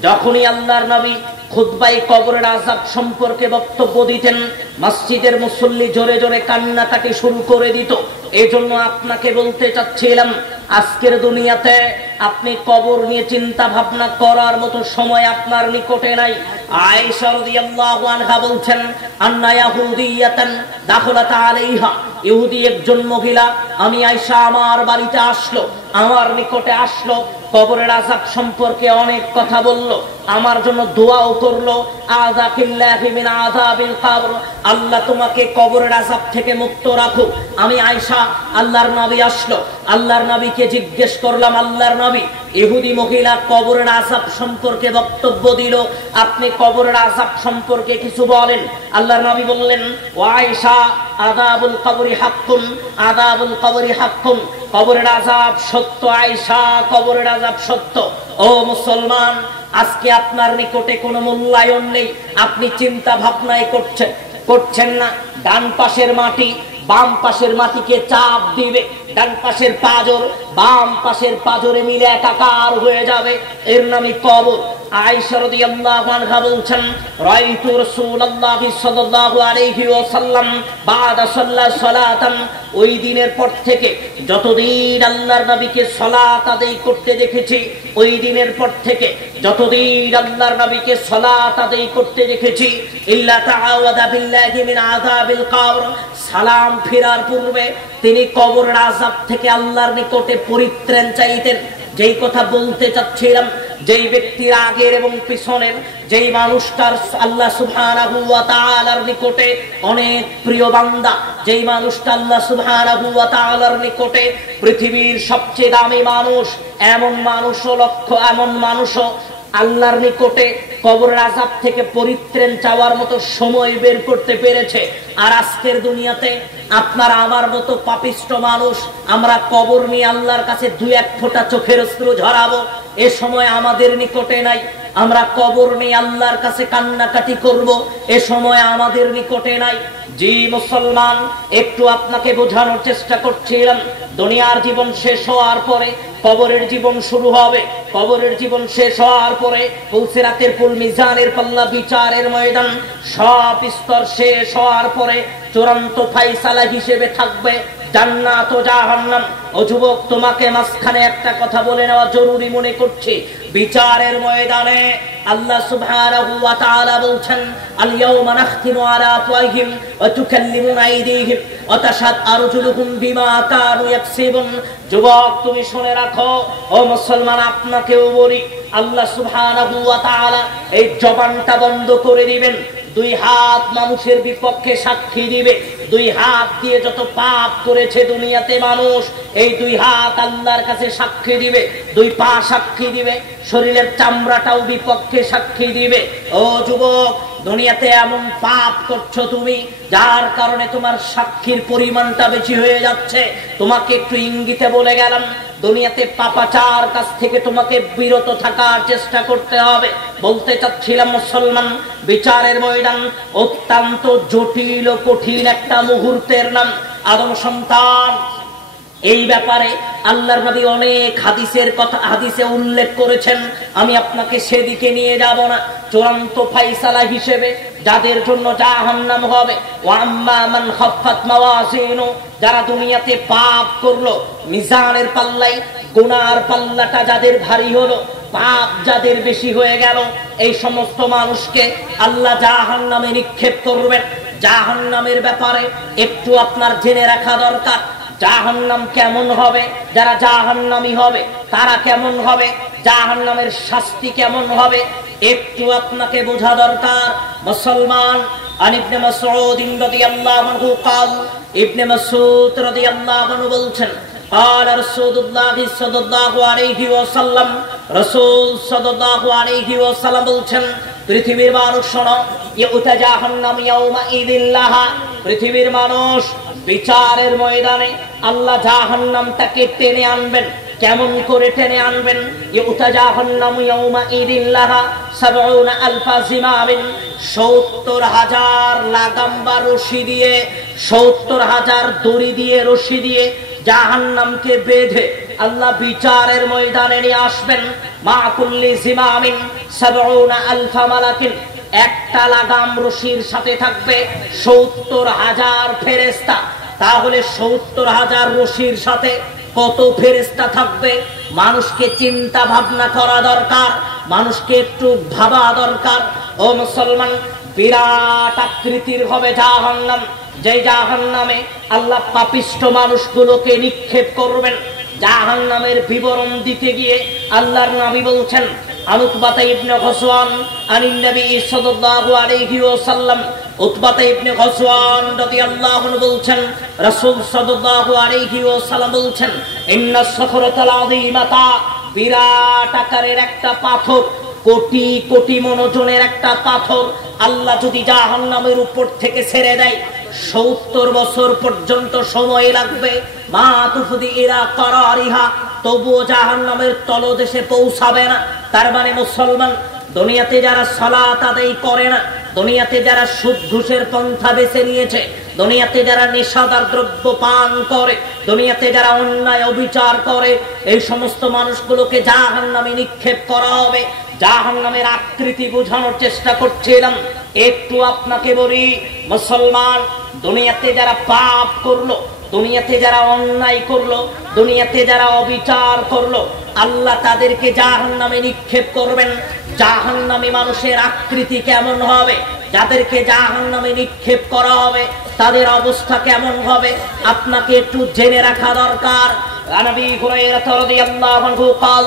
যখনই আল্লাহর নবী খুতবায় কবরের আযাব সম্পর্কে বক্তব্য দিতেন, মসজিদের মুসল্লি জোরে জোরে কান্নাকাটি শুরু করে দিত। এই জন্য আপনাকে বলতে চাচ্ছিলাম, আজকের দুনিয়াতে আপনি কবর নিয়ে চিন্তা ভাবনা করার মতো সময় আপনার নিকটে নাই। আয়েশা রাদিয়াল্লাহু আনহা বলছেন, আন্না ইয়াহুদিয়াতান দাখালাত আলাইহা, ইহুদি একজন মহিলা আমি আয়েশা আমার বাড়িতে আসলো, আমার নিকটে আসলো, কবরের আযাব সম্পর্কে অনেক কথা বলল, আমার জন্য দোয়াও করলো। আযাকিল্লাহি মিন আযাবিল কবর, আল্লাহ তোমাকে কবরের আযাব থেকে মুক্ত রাখুক। আমি আয়েশা, আল্লাহর নবী আসলো, আল্লাহর নবীকে জিজ্ঞেস করলাম, আল্লাহর নবী, ইহুদি মহিলা কবরের আযাব সম্পর্কে বক্তব্য দিল, আপনি কবরের আযাব সম্পর্কে কিছু বলেন। আল্লাহর নবী বললেন, ও আয়েশা, আযাবুল কবরি হাক্কুন, আযাবুল কবরি হাক্কুন, কবরের আযাব সত্য আয়েশা, কবরের আযাব সত্য। ও মুসলমান, আজকে আপনার নিকটে কোনো মূল্যায়ন নেই, আপনি চিন্তা ভাবনায় করছেন না। ডান পাশের মাটি বাম পাশের মাটিকে চাপ দিবে, ডান পাশের পাঁজর বাম পাশের পাঁজরে মিলে একাকার হয়ে যাবে, এর নামই কবর। আয়েশা রাদিয়াল্লাহু আনহা বলছেন, রাআইতু রাসূলুল্লাহি সাল্লাল্লাহু আলাইহি ওয়াসাল্লাম বাদা সালাতান, ওই দিনের পর থেকে যতদিন আল্লাহর নবীকে সালাত আদায় করতে দেখেছি, ওই দিনের পর থেকে যতদিন আল্লাহর নবীকে সালাত আদায় করতে দেখেছি, ইল্লা তাআওয়াদা বিল্লাহি মিন আযাবিল কবর, সালাম ফেরার পূর্বে তিনি কবরের আযাব থেকে আল্লাহর নিকটে পরিত্রাণ চাইতেন। যেই কথা বলতে চাচ্ছিলাম, যেই ব্যক্তির আগের এবং পিছনের, যেই মানুষটার আল্লাহ সুবহানাহু ওয়া তাআলার নিকটে অনেক প্রিয় বান্দা, যেই মানুষটা আল্লাহ সুবহানাহু ওয়া তাআলার নিকটে পৃথিবীর সবচেয়ে দামি মানুষ, এমন মানুষও এমন মানুষও আল্লাহর নিকটে কবরের আযাব থেকে পরিত্রাণ চাওয়ার মতো সময় বের করতে পেরেছে। আর আজকের দুনিয়াতে আপনার আমার মতো পাপিষ্ট মানুষ, আমরা কবর নিয়ে আল্লাহর কাছে 2-1 ফোঁটা চোখের অশ্রু ঝরাবো, এ সময় আমাদের নিকটে নাই। আমরা কবর নিয়ে আল্লাহর কাছে কান্নাকাটি করব, এ সময় আমাদের নিকটে নাই। জি মুসলমান, একটু আপনাকে বোঝানোর চেষ্টা করছিলাম, দুনিয়ার জীবন শেষ হওয়ার পরে কবরের জীবন শুরু হবে। কবরের জীবন শেষ হওয়ার পরে পুলসিরাতের পুল, মিজানের পাল্লা, বিচারের ময়দান, সব স্তর শেষ হওয়ার পরে চূড়ান্ত ফায়সালা হিসেবে থাকবে জান্নাত ও জাহান্নাম। ও যুবক, তোমাকে মাঝখানে একটা কথা বলে নেওয়া জরুরি মনে করছি। বিচারের ময়দানে আল্লাহ সুবহানাহু ওয়া তাআলা বলছেন, আল ইয়াউমা নাখতিমু আলা আফওয়াহিহিম ওয়া তুকাল্লিমুনা আইদিহিম ওয়া তাশহাদু আরজুলুহুম বিমা কানু ইয়াকসিবুন। যুবক, তুমি শুনে রাখো, ও মুসলমান, আপনাকেও বলি, আল্লাহ সুবহানাহু ওয়া তাআলা এই জবানটা বন্ধ করে দিবেন। 2 হাত মানুষের বিপক্ষে সাক্ষী দিবে। 2 হাত দিয়ে যত পাপ করেছে দুনিয়াতে মানুষ, এই 2 হাত আল্লাহর কাছে সাক্ষী দিবে। 2 পা সাক্ষী দিবে, শরীরের চামড়াটাও বিপক্ষে সাক্ষী দিবে। ও যুবক, দুনিয়াতে এমন পাপ করছো তুমি, যার কারণে তোমার সাক্ষীর পরিমাণটা বেশি হয়ে যাচ্ছে। তোমাকে একটু ইঙ্গিতে বলে গেলাম, দুনিয়াতে পাপাচার কাছ থেকে তোমাকে বিরত থাকার চেষ্টা করতে হবে। বলতে চাচ্ছিলাম মুসলমান, বিচারের ময়দান অত্যন্ত জটিল ও কঠিন একটা মুহূর্তের নাম। আদম সন্তান, এই ব্যাপারে আল্লাহর নবী অনেক হাদিসে উল্লেখ করেছেন, আমি আপনাকে সেদিকে নিয়ে যাব না। চূড়ান্ত ফায়সালা হিসেবে যাদের জন্য জাহান্নাম হবে, ওয়া আম্মা মান খাফফাত মাওয়াজিনু, যারা দুনিয়াতে পাপ করলো, মিজানের পাল্লাই গুনার পাল্লাটা যাদের ভারী হলো, পাপ যাদের বেশি হয়ে গেল, এই সমস্ত মানুষকে আল্লাহ জাহান্নামে নিক্ষেপ করবেন। জাহান্নামের ব্যাপারে একটু আপনার জেনে রাখা দরকার। জাহান্নাম কেমন হবে, যারা জাহান্নামী হবে তারা কেমন হবে, জাহান্নামের শাস্তি কেমন হবে, একটু আপনাকে বোঝা দরকার। মুসলমান, আন ইবনে মাসউদ রাদিয়াল্লাহু আনহু قال, ইবনে মাসউদ রাদিয়াল্লাহু আনহু বলছেন, قال رسول الله صلى الله عليه وسلم, রাসূল সাল্লাল্লাহু আলাইহি ওয়াসাল্লাম বলছেন, পৃথিবীর মানুষ শোনো, ইউতা জাহান্নাম ইয়াউমা ইদিন লাহা, পৃথিবীর মানুষ বিচারের ময়দানে আল্লাহ জাহান্নামটাকে টেনে আনবেন। কেমন করে টেনে আনবেন? ইউতা জাহান্নাম ইয়াউমা ইদিন লাহা ৭০,০০০ জিমামিন, ৭০,০০০ লাগাম বা রশি দিয়ে, ৭০,০০০ দড়ি দিয়ে, রশি দিয়ে জাহান্নামকে বেঁধে আল্লাহ বিচারের ময়দানে নিয়ে আসবেন। মা কুল্লি জিমামিন ৭০,০০০ মালাকিন, একটা লাগাম রশির সাথে থাকবে ৭০,০০০ ফেরেশতা। তাহলে ৭০,০০০ রশির সাথে কত ফেরেশতা থাকবে? মানুষকে চিন্তা ভাবনা করা দরকার, মানুষকে একটু ভাবা দরকার। ও মুসলমান, বিরাট আকৃতির হবে জাহান্নাম, যে জাহান্নামে আল্লাহ পাপিষ্ঠ মানুষগুলোকে নিক্ষেপ করবেন। জাহান্নামের বিবরণ দিতে গিয়ে আল্লাহর নবী বলছেন, উতবাতা ইবনে গসওয়ান আনিন নবী সাল্লাল্লাহু আলাইহি ওয়াসাল্লাম, উতবাতা ইবনে গসওয়ান রাদিয়াল্লাহু আনহু বলছেন, রাসূল সাল্লাল্লাহু আলাইহি ওয়াসাল্লাম বলছেন, ইন্নাস সাখরাতাল আযীমাতা, বিরাট আকারের একটা পাথর, কোটি কোটি মনোজনের একটা পাথর আল্লাহ যদি জাহান্নামের উপর থেকে ছেড়ে দেয়, ৭০ বছর পর্যন্ত সময় লাগবে। মা তুফদি ইলা কারারিহা, তবুও জাহান্নামের তলদেশে পৌঁছাবে না। তার মানে মুসলমান, দুনিয়াতে যারা সালাত আদায় করে না, দুনিয়াতে যারা সুদ ঘুষের পন্থা বেছে নিয়েছে, দুনিয়াতে যারা নেশাদার দ্রব্য পান করে, দুনিয়াতে যারা অন্যায় অবিচার করে, এই সমস্ত মানুষগুলোকে জাহান্নামে নিক্ষেপ করা হবে। জাহান্নামের আকৃতি বোঝানোর চেষ্টা করছিলাম। একটু আপনাকে বলি মুসলমান, দুনিয়াতে যারা পাপ করলো, দুনিয়াতে যারা অন্যায় করলো, দুনিয়াতে যারা অবিচার করলো, আল্লাহ তাদেরকে জাহান্নামে নিক্ষেপ করবেন। জাহান্নামী মানুষের আকৃতি কেমন হবে, যাদেরকে জাহান্নামে নিক্ষেপ করা হবে তাদের অবস্থা কেমন হবে, আপনাকে একটু জেনে রাখা দরকার। আবু হুরায়রা রাদিয়াল্লাহু আনহু قال,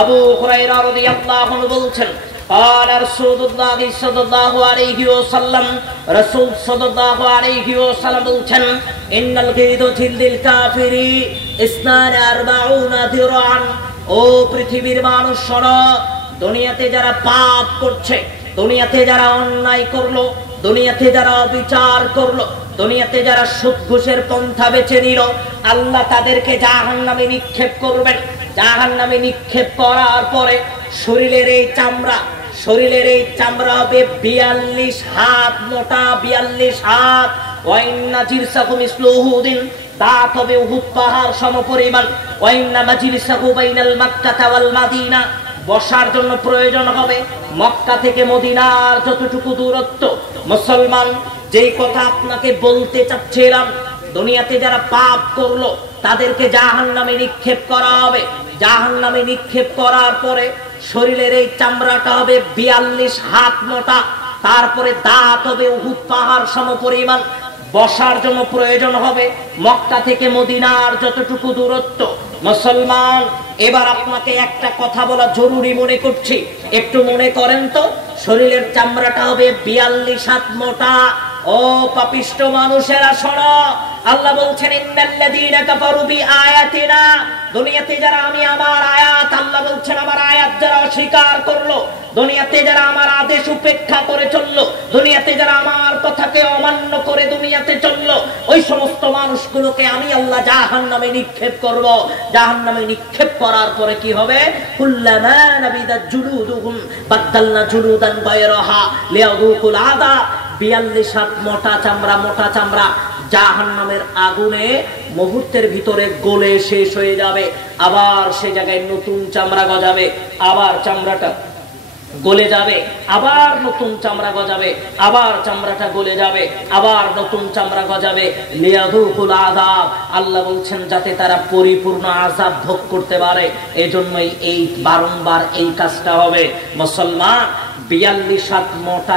আবু হুরায়রা রাদিয়াল্লাহু আনহু বলছেন, قال رسول الله صلى الله عليه وسلم, রাসূল সাল্লাল্লাহু আলাইহি ওয়াসাল্লাম বলছেন, ইন্নাল গীদু জিলদিল কাফিরি ৪২ দিরআন, ও পৃথিবীর মানুষ শোনো, দুনিয়াতে যারা পাপ করছে, দুনিয়াতে যারা অন্যায় করলো, দুনিয়াতে যারা অবিচার করলো, দুনিয়াতে যারা সুদ ঘুষের পন্থা বেছে নিল, আল্লাহ তাদেরকে জাহান্নামে নিক্ষেপ করবেন। জাহান্নামে নিক্ষেপ করার পরে শরীরের এই চামড়া, শরীরের এই চামড়া হবে ৪২ হাত মোটা, ৪২ হাত। ওয়াইন্না জিরসাহু মিসলু উহুদিন, দাঁত হবে উহুদ পাহাড় সমপরিমাণ। ওয়াইন্না মাজলিসাহু বাইনাল মাক্কা ওয়াল মাদিনা, বসার জন্য প্রয়োজন হবে মক্কা থেকে মদিনার যতটুকু দূরত্ব। মুসলমান, যেই কথা আপনাকে বলতে চাচ্ছিলাম, দুনিয়াতে যারা পাপ করলো তাদেরকে জাহান্নামে নিক্ষেপ করা হবে। জাহান্নামে নিক্ষেপ করার পরে শরীরের এই চামড়াটা হবে ৪২ হাত মোটা, তারপরে দাঁত হবে উহুদ পাহাড় সমপরিমাণ। বসার জন্য প্রয়োজন হবে মক্কা থেকে মদিনার যতটুকু দূরত্ব। মুসলমান, এবার আপনাকে একটা কথা বলা জরুরি মনে করছি, একটু মনে করেন তো। শরীরের চামড়াটা হবে ৪২ হাত মোটা। ও পাপিষ্ঠ মানুষেরা শোনো, আল্লাহ বলছেন, ইন্নাল্লাযীনা কাফারু বিআয়াতিনা, দুনিয়াতে যারা আমি আমার আয়াত, আল্লাহ বলছেন আমার আয়াত যারা অস্বীকার করলো, দুনিয়াতে যারা আমার আদেশ উপেক্ষা করে চললো, দুনিয়াতে যারা আমার কথাকে অমান্য করে দুনিয়াতে চললো, ওই সমস্ত মানুষগুলোকে আমি আল্লাহ জাহান্নামে নিক্ষেপ করব। জাহান্নামে নিক্ষেপ করার পরে কি হবে? কুল্লামা নাবিদাত জুলুদুহুম বাদদালনা জুলুদান গায়রাহা লিয়াযুকুল আযাব, ৪২ হাত মোটা চামড়া, মোটা চামড়া জাহান্নামের আগুনে মুহূর্তের ভিতরে গলে শেষ হয়ে যাবে। আবার সে জায়গায় নতুন চামড়া গজাবে, আবার চামড়াটা গলে যাবে, আবার নতুন চামড়া গজাবে, আবার চামড়াটা গলে যাবে, আবার নতুন চামড়া গজাবে। লিয়াযুকুল আযাব, আল্লাহ বলছেন যাতে তারা পরিপূর্ণ আযাব ভোগ করতে পারে, এজন্যই এই বারংবার এই কাজটা হবে। মুসলমান, 42 হাত মোটা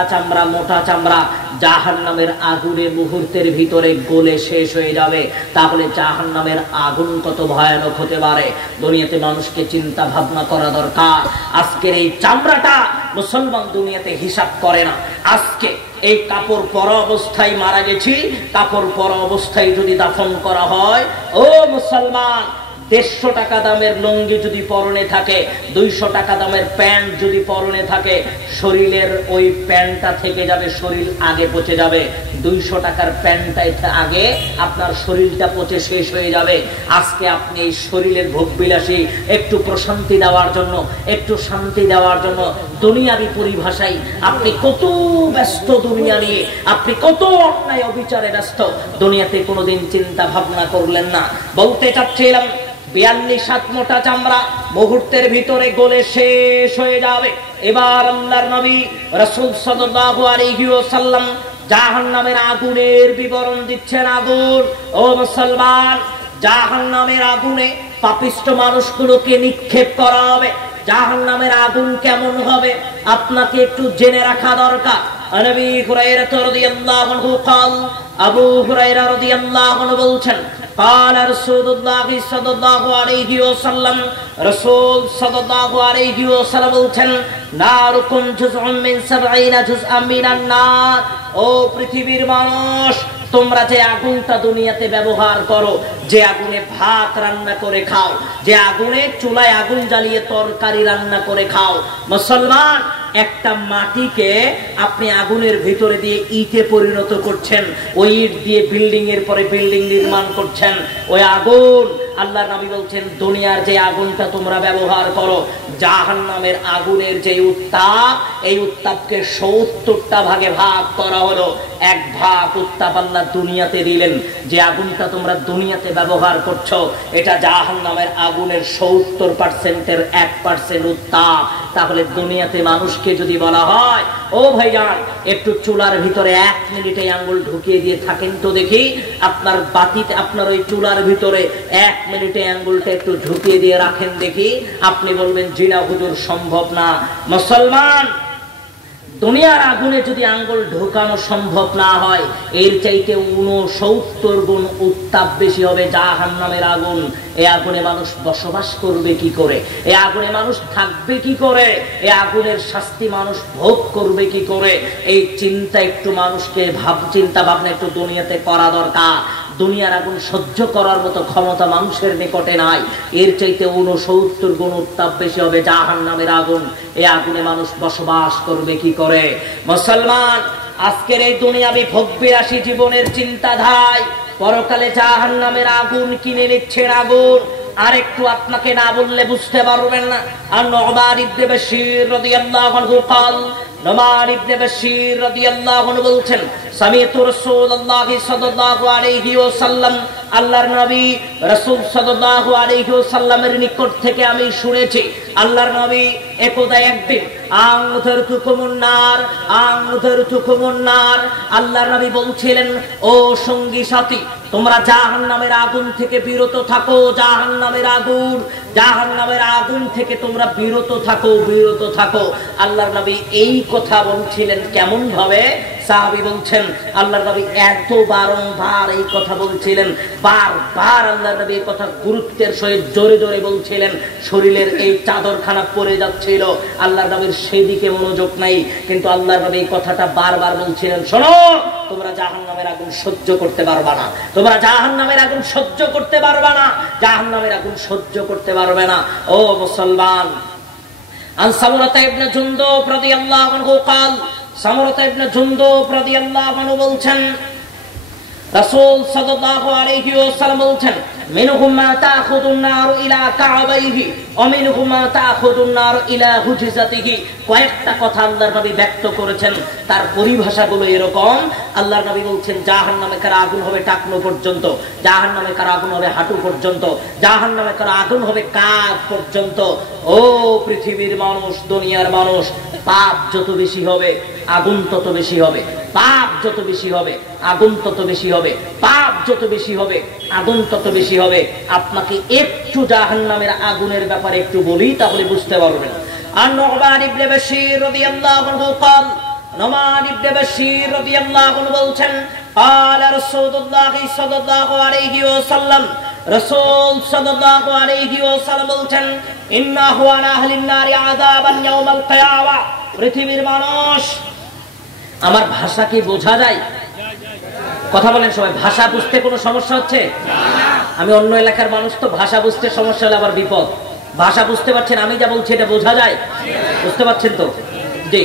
চামড়া জাহান্নামের আগুনে মুহূর্তের ভিতরে গলে শেষ হয়ে যাবে। তাহলে জাহান্নামের আগুন কত ভয়ানক হতে পারে, দুনিয়াতে মানুষকে চিন্তা ভাবনা করা দরকার। আজকের এই চামড়াটা মুসলমান দুনিয়াতে হিসাব করে না। আজকে এই কাপড় পরা অবস্থায় মারা গেছি, কাপড় পরা অবস্থায় যদি দাফন করা হয়, ও মুসলমান, 150 টাকা দামের লুঙ্গি যদি পরনে থাকে, 200 টাকা দামের প্যান্ট যদি পরনে থাকে, শরীরের ওই প্যান্টটা থেকে যাবে, শরীর আগে পচে যাবে। 200 টাকার প্যান্টটাই আগে আপনার শরীরটা পচে শেষ হয়ে যাবে। আজকে আপনি এই শরীরের ভোগবিলাসী একটু প্রশান্তি দেওয়ার জন্য, একটু শান্তি দেওয়ার জন্য দুনিয়াবি পরিভাষায় আপনি কত ব্যস্ত দুনিয়া নিয়ে, আপনি কত অন্যায় অবিচারে ব্যস্ত, দুনিয়াতে কোনোদিন চিন্তা ভাবনা করলেন না। বলতে চাচ্ছিলাম 42 হাত মোটা চামড়া মুহূর্তের ভিতরে গলে শেষ হয়ে যাবে। এবার আল্লাহর নবী রাসূল সাল্লাল্লাহু আলাইহি ওয়াসাল্লাম জাহান্নামের আগুনের বিবরণ দিচ্ছেন। আগুন, ও মুসলমান, জাহান্নামের আগুনে পাপিষ্ঠ মানুষগুলোকে নিক্ষেপ করা হবে। জাহান্নামের আগুন কেমন হবে আপনাকে একটু জেনে রাখা দরকার। নবী হুরায়রা রাদিয়াল্লাহু আনহু قال, আবু হুরায়রা রাদিয়াল্লাহু আনহু বলছেন, قال رسول الله صلى الله عليه وسلم, রাসূল সাল্লাল্লাহু আলাইহি ওয়াসাল্লাম বলছেন, নারুকুম জুজউম মিন 70 জুজআম মিনান নার। ও পৃথিবীর মানুষ, তোমরা যে আগুনটা দুনিয়াতে ব্যবহার করো, যে আগুনে ভাত রান্না করে খাও, যে আগুনে চুলায় আগুন জ্বালিয়ে তরকারি রান্না করে খাও, মুসলমান, একটা মাটিকে আপনি আগুনের ভিতরে দিয়ে ইটে পরিণত করছেন, ওই ইট দিয়ে বিল্ডিং এর পরে বিল্ডিং নির্মাণ করছেন। ওই আগুন, আল্লাহর নবী বলছেন, দুনিয়ার যে আগুনটা তোমরা ব্যবহার করো, জাহান্নামের আগুনের যে উত্তাপ, এই উত্তাপকে 70টা ভাগে ভাগ করা হলো। 1 ভাগ উত্তাপ আল্লাহ দুনিয়াতে দিলেন। যে আগুনটা তোমরা দুনিয়াতে ব্যবহার করছো, এটা জাহান্নামের আগুনের 70%-এর 1% উত্তাপ। তাহলে দুনিয়াতে মানুষকে যদি বলা হয়, ও ভাইজান, একটু চুলার ভিতরে 1 মিনিটে আঙ্গুল ঢুকিয়ে দিয়ে থাকেন তো দেখি, আপনার বাতিতে, আপনার ওই চুলার ভিতরে 1 মিনিটে আঙ্গুলটা একটু ঢুকিয়ে দিয়ে রাখেন দেখি, আপনি বলবেন, জিনা হুজুর, সম্ভব না। মুসলমান, দুনিয়ার আগুনে যদি আঙ্গুল ঢোকানো সম্ভব না হয়, এর চাইতে 69 গুণ উত্তাপ বেশি হবে জাহান্নামের আগুন। এই আগুনে মানুষ বসবাস করবে কি করে? এই আগুনে মানুষ থাকবে কি করে? এই আগুনের শাস্তি মানুষ ভোগ করবে কি করে? এই চিন্তা একটু মানুষকে চিন্তা ভাবনা একটু দুনিয়াতে করা দরকার। দুনিয়ার আগুন সহ্য করার মতো ক্ষমতা মানুষের নিকটে নাই। এর চাইতে 69 গুণ উত্তাপ বেশি হবে জাহান্নামের আগুন। এই আগুনে মানুষ বসবাস করবে কি করে? মুসলমান, আজকের এই দুনিয়াবি ভোগবিলাসী জীবনের চিন্তাধারায় পরকালে জাহান্নামের আগুন কিনে নিচ্ছেন। আগুন আর একটু আপনাকে না বললে বুঝতে পারবেন না। আর নুমান ইবনে বাশীর রাদিয়াল্লাহু আনহু قال, নুমান ইবনে বাশীর রাদিয়াল্লাহু আনহু বলছেন, সামিতু রাসূলুল্লাহ সাল্লাল্লাহু আলাইহি ওয়াসাল্লাম, আল্লাহর নবী রাসূল সাল্লাল্লাহু আলাইহি ওয়াসাল্লামের নিকট থেকে আমি শুনেছি, আল্লাহর নবী একদা একদিন আল্লাহর নবী বলছিলেন, ও সঙ্গী সাথী, তোমরা জাহান্নামের আগুন থেকে বিরত থাকো, জাহান্নামের আগুন থেকে তোমরা বিরত থাকো। আল্লাহর নবী এই কথা বলছিলেন কেমন ভাবে? সাহাবী বলছেন, আল্লাহর নবী এত বারংবার এই কথা বলছিলেন, বারবার আল্লাহর নবী এই কথা গুরুত্বের সহিত জোরে জোরে বলছিলেন। শরীরের এই চাদরখানা পরে যাচ্ছিল, আল্লাহর নবীর সেদিকে মনোযোগ নাই, কিন্তু আল্লাহর নবী এই কথাটা বারবার বলছিলেন, শোনো, তোমরা জাহান্নামের আগুন সহ্য করতে পারবে না, তোমরা জাহান্নামের আগুন সহ্য করতে পারবে না, জাহান্নামের আগুন সহ্য করতে পারবে না। ও মুসলমান, আন সামুরাতা ইবনে জুনদুব রাদিয়াল্লাহু আনহু قال, সামুরাতা ইবনে জুনদুব রাদিয়াল্লাহু আনহু বলছেন, রাসূল সাল্লাল্লাহু আলাইহি ওয়াসাল্লাম বলছেন, মিনহুম মা তাখুদুন নার ইলা কাবাইহি ওয়া মিনহুম মা তাখুদুন নার ইলা হুজজাতিহি। কয়েকটা কথা আল্লাহর নবী ব্যক্ত করেছেন, তার পরিভাষাগুলো এরকম। আল্লাহর নবী বলছেন জাহান্নামে কার আগুন হবে টাকনো পর্যন্ত, জাহান্নামে কার আগুন হবে হাঁটু পর্যন্ত, জাহান্নামে কার আগুন হবে কাঁধ পর্যন্ত। ও পৃথিবীর মানুষ, দুনিয়ার মানুষ, পাপ যত বেশি হবে আগুন তত বেশি হবে, পাপ যত বেশি হবে আগুন তত বেশি হবে, পাপ যত বেশি হবে আগুন তত বেশি হবে। আপনাকে একটু জাহান্নামের আগুনের ব্যাপারে একটু বলি, তাহলে বুঝতে পারবেন। আর নু'মান ইবনে বাশীর রাদিয়াল্লাহু আনহু قال, নু'মান ইবনে বাশীর রাদিয়াল্লাহু আনহু বলছেন قال রাসূলুল্লাহ সাল্লাল্লাহু আলাইহি ওয়াসাল্লাম, রাসূল সাল্লাল্লাহু আলাইহি ওয়াসাল্লাম বলছেন ইন্নাহু আলা আহলিন নারি আযাবান ইয়াউমাল কিয়ামা। পৃথিবীর মানুষ, আমার ভাষা কি বোঝা যায়? কথা বলেন সবাই, ভাষা বুঝতে কোনো সমস্যা হচ্ছে? আমি অন্য এলাকার মানুষ, তো ভাষা বুঝতে সমস্যা হলে আবার বিপদ। ভাষা বুঝতে পারছেন? আমি যা বলছি এটা বোঝা যায়? বুঝতে পারছেন তো? জি।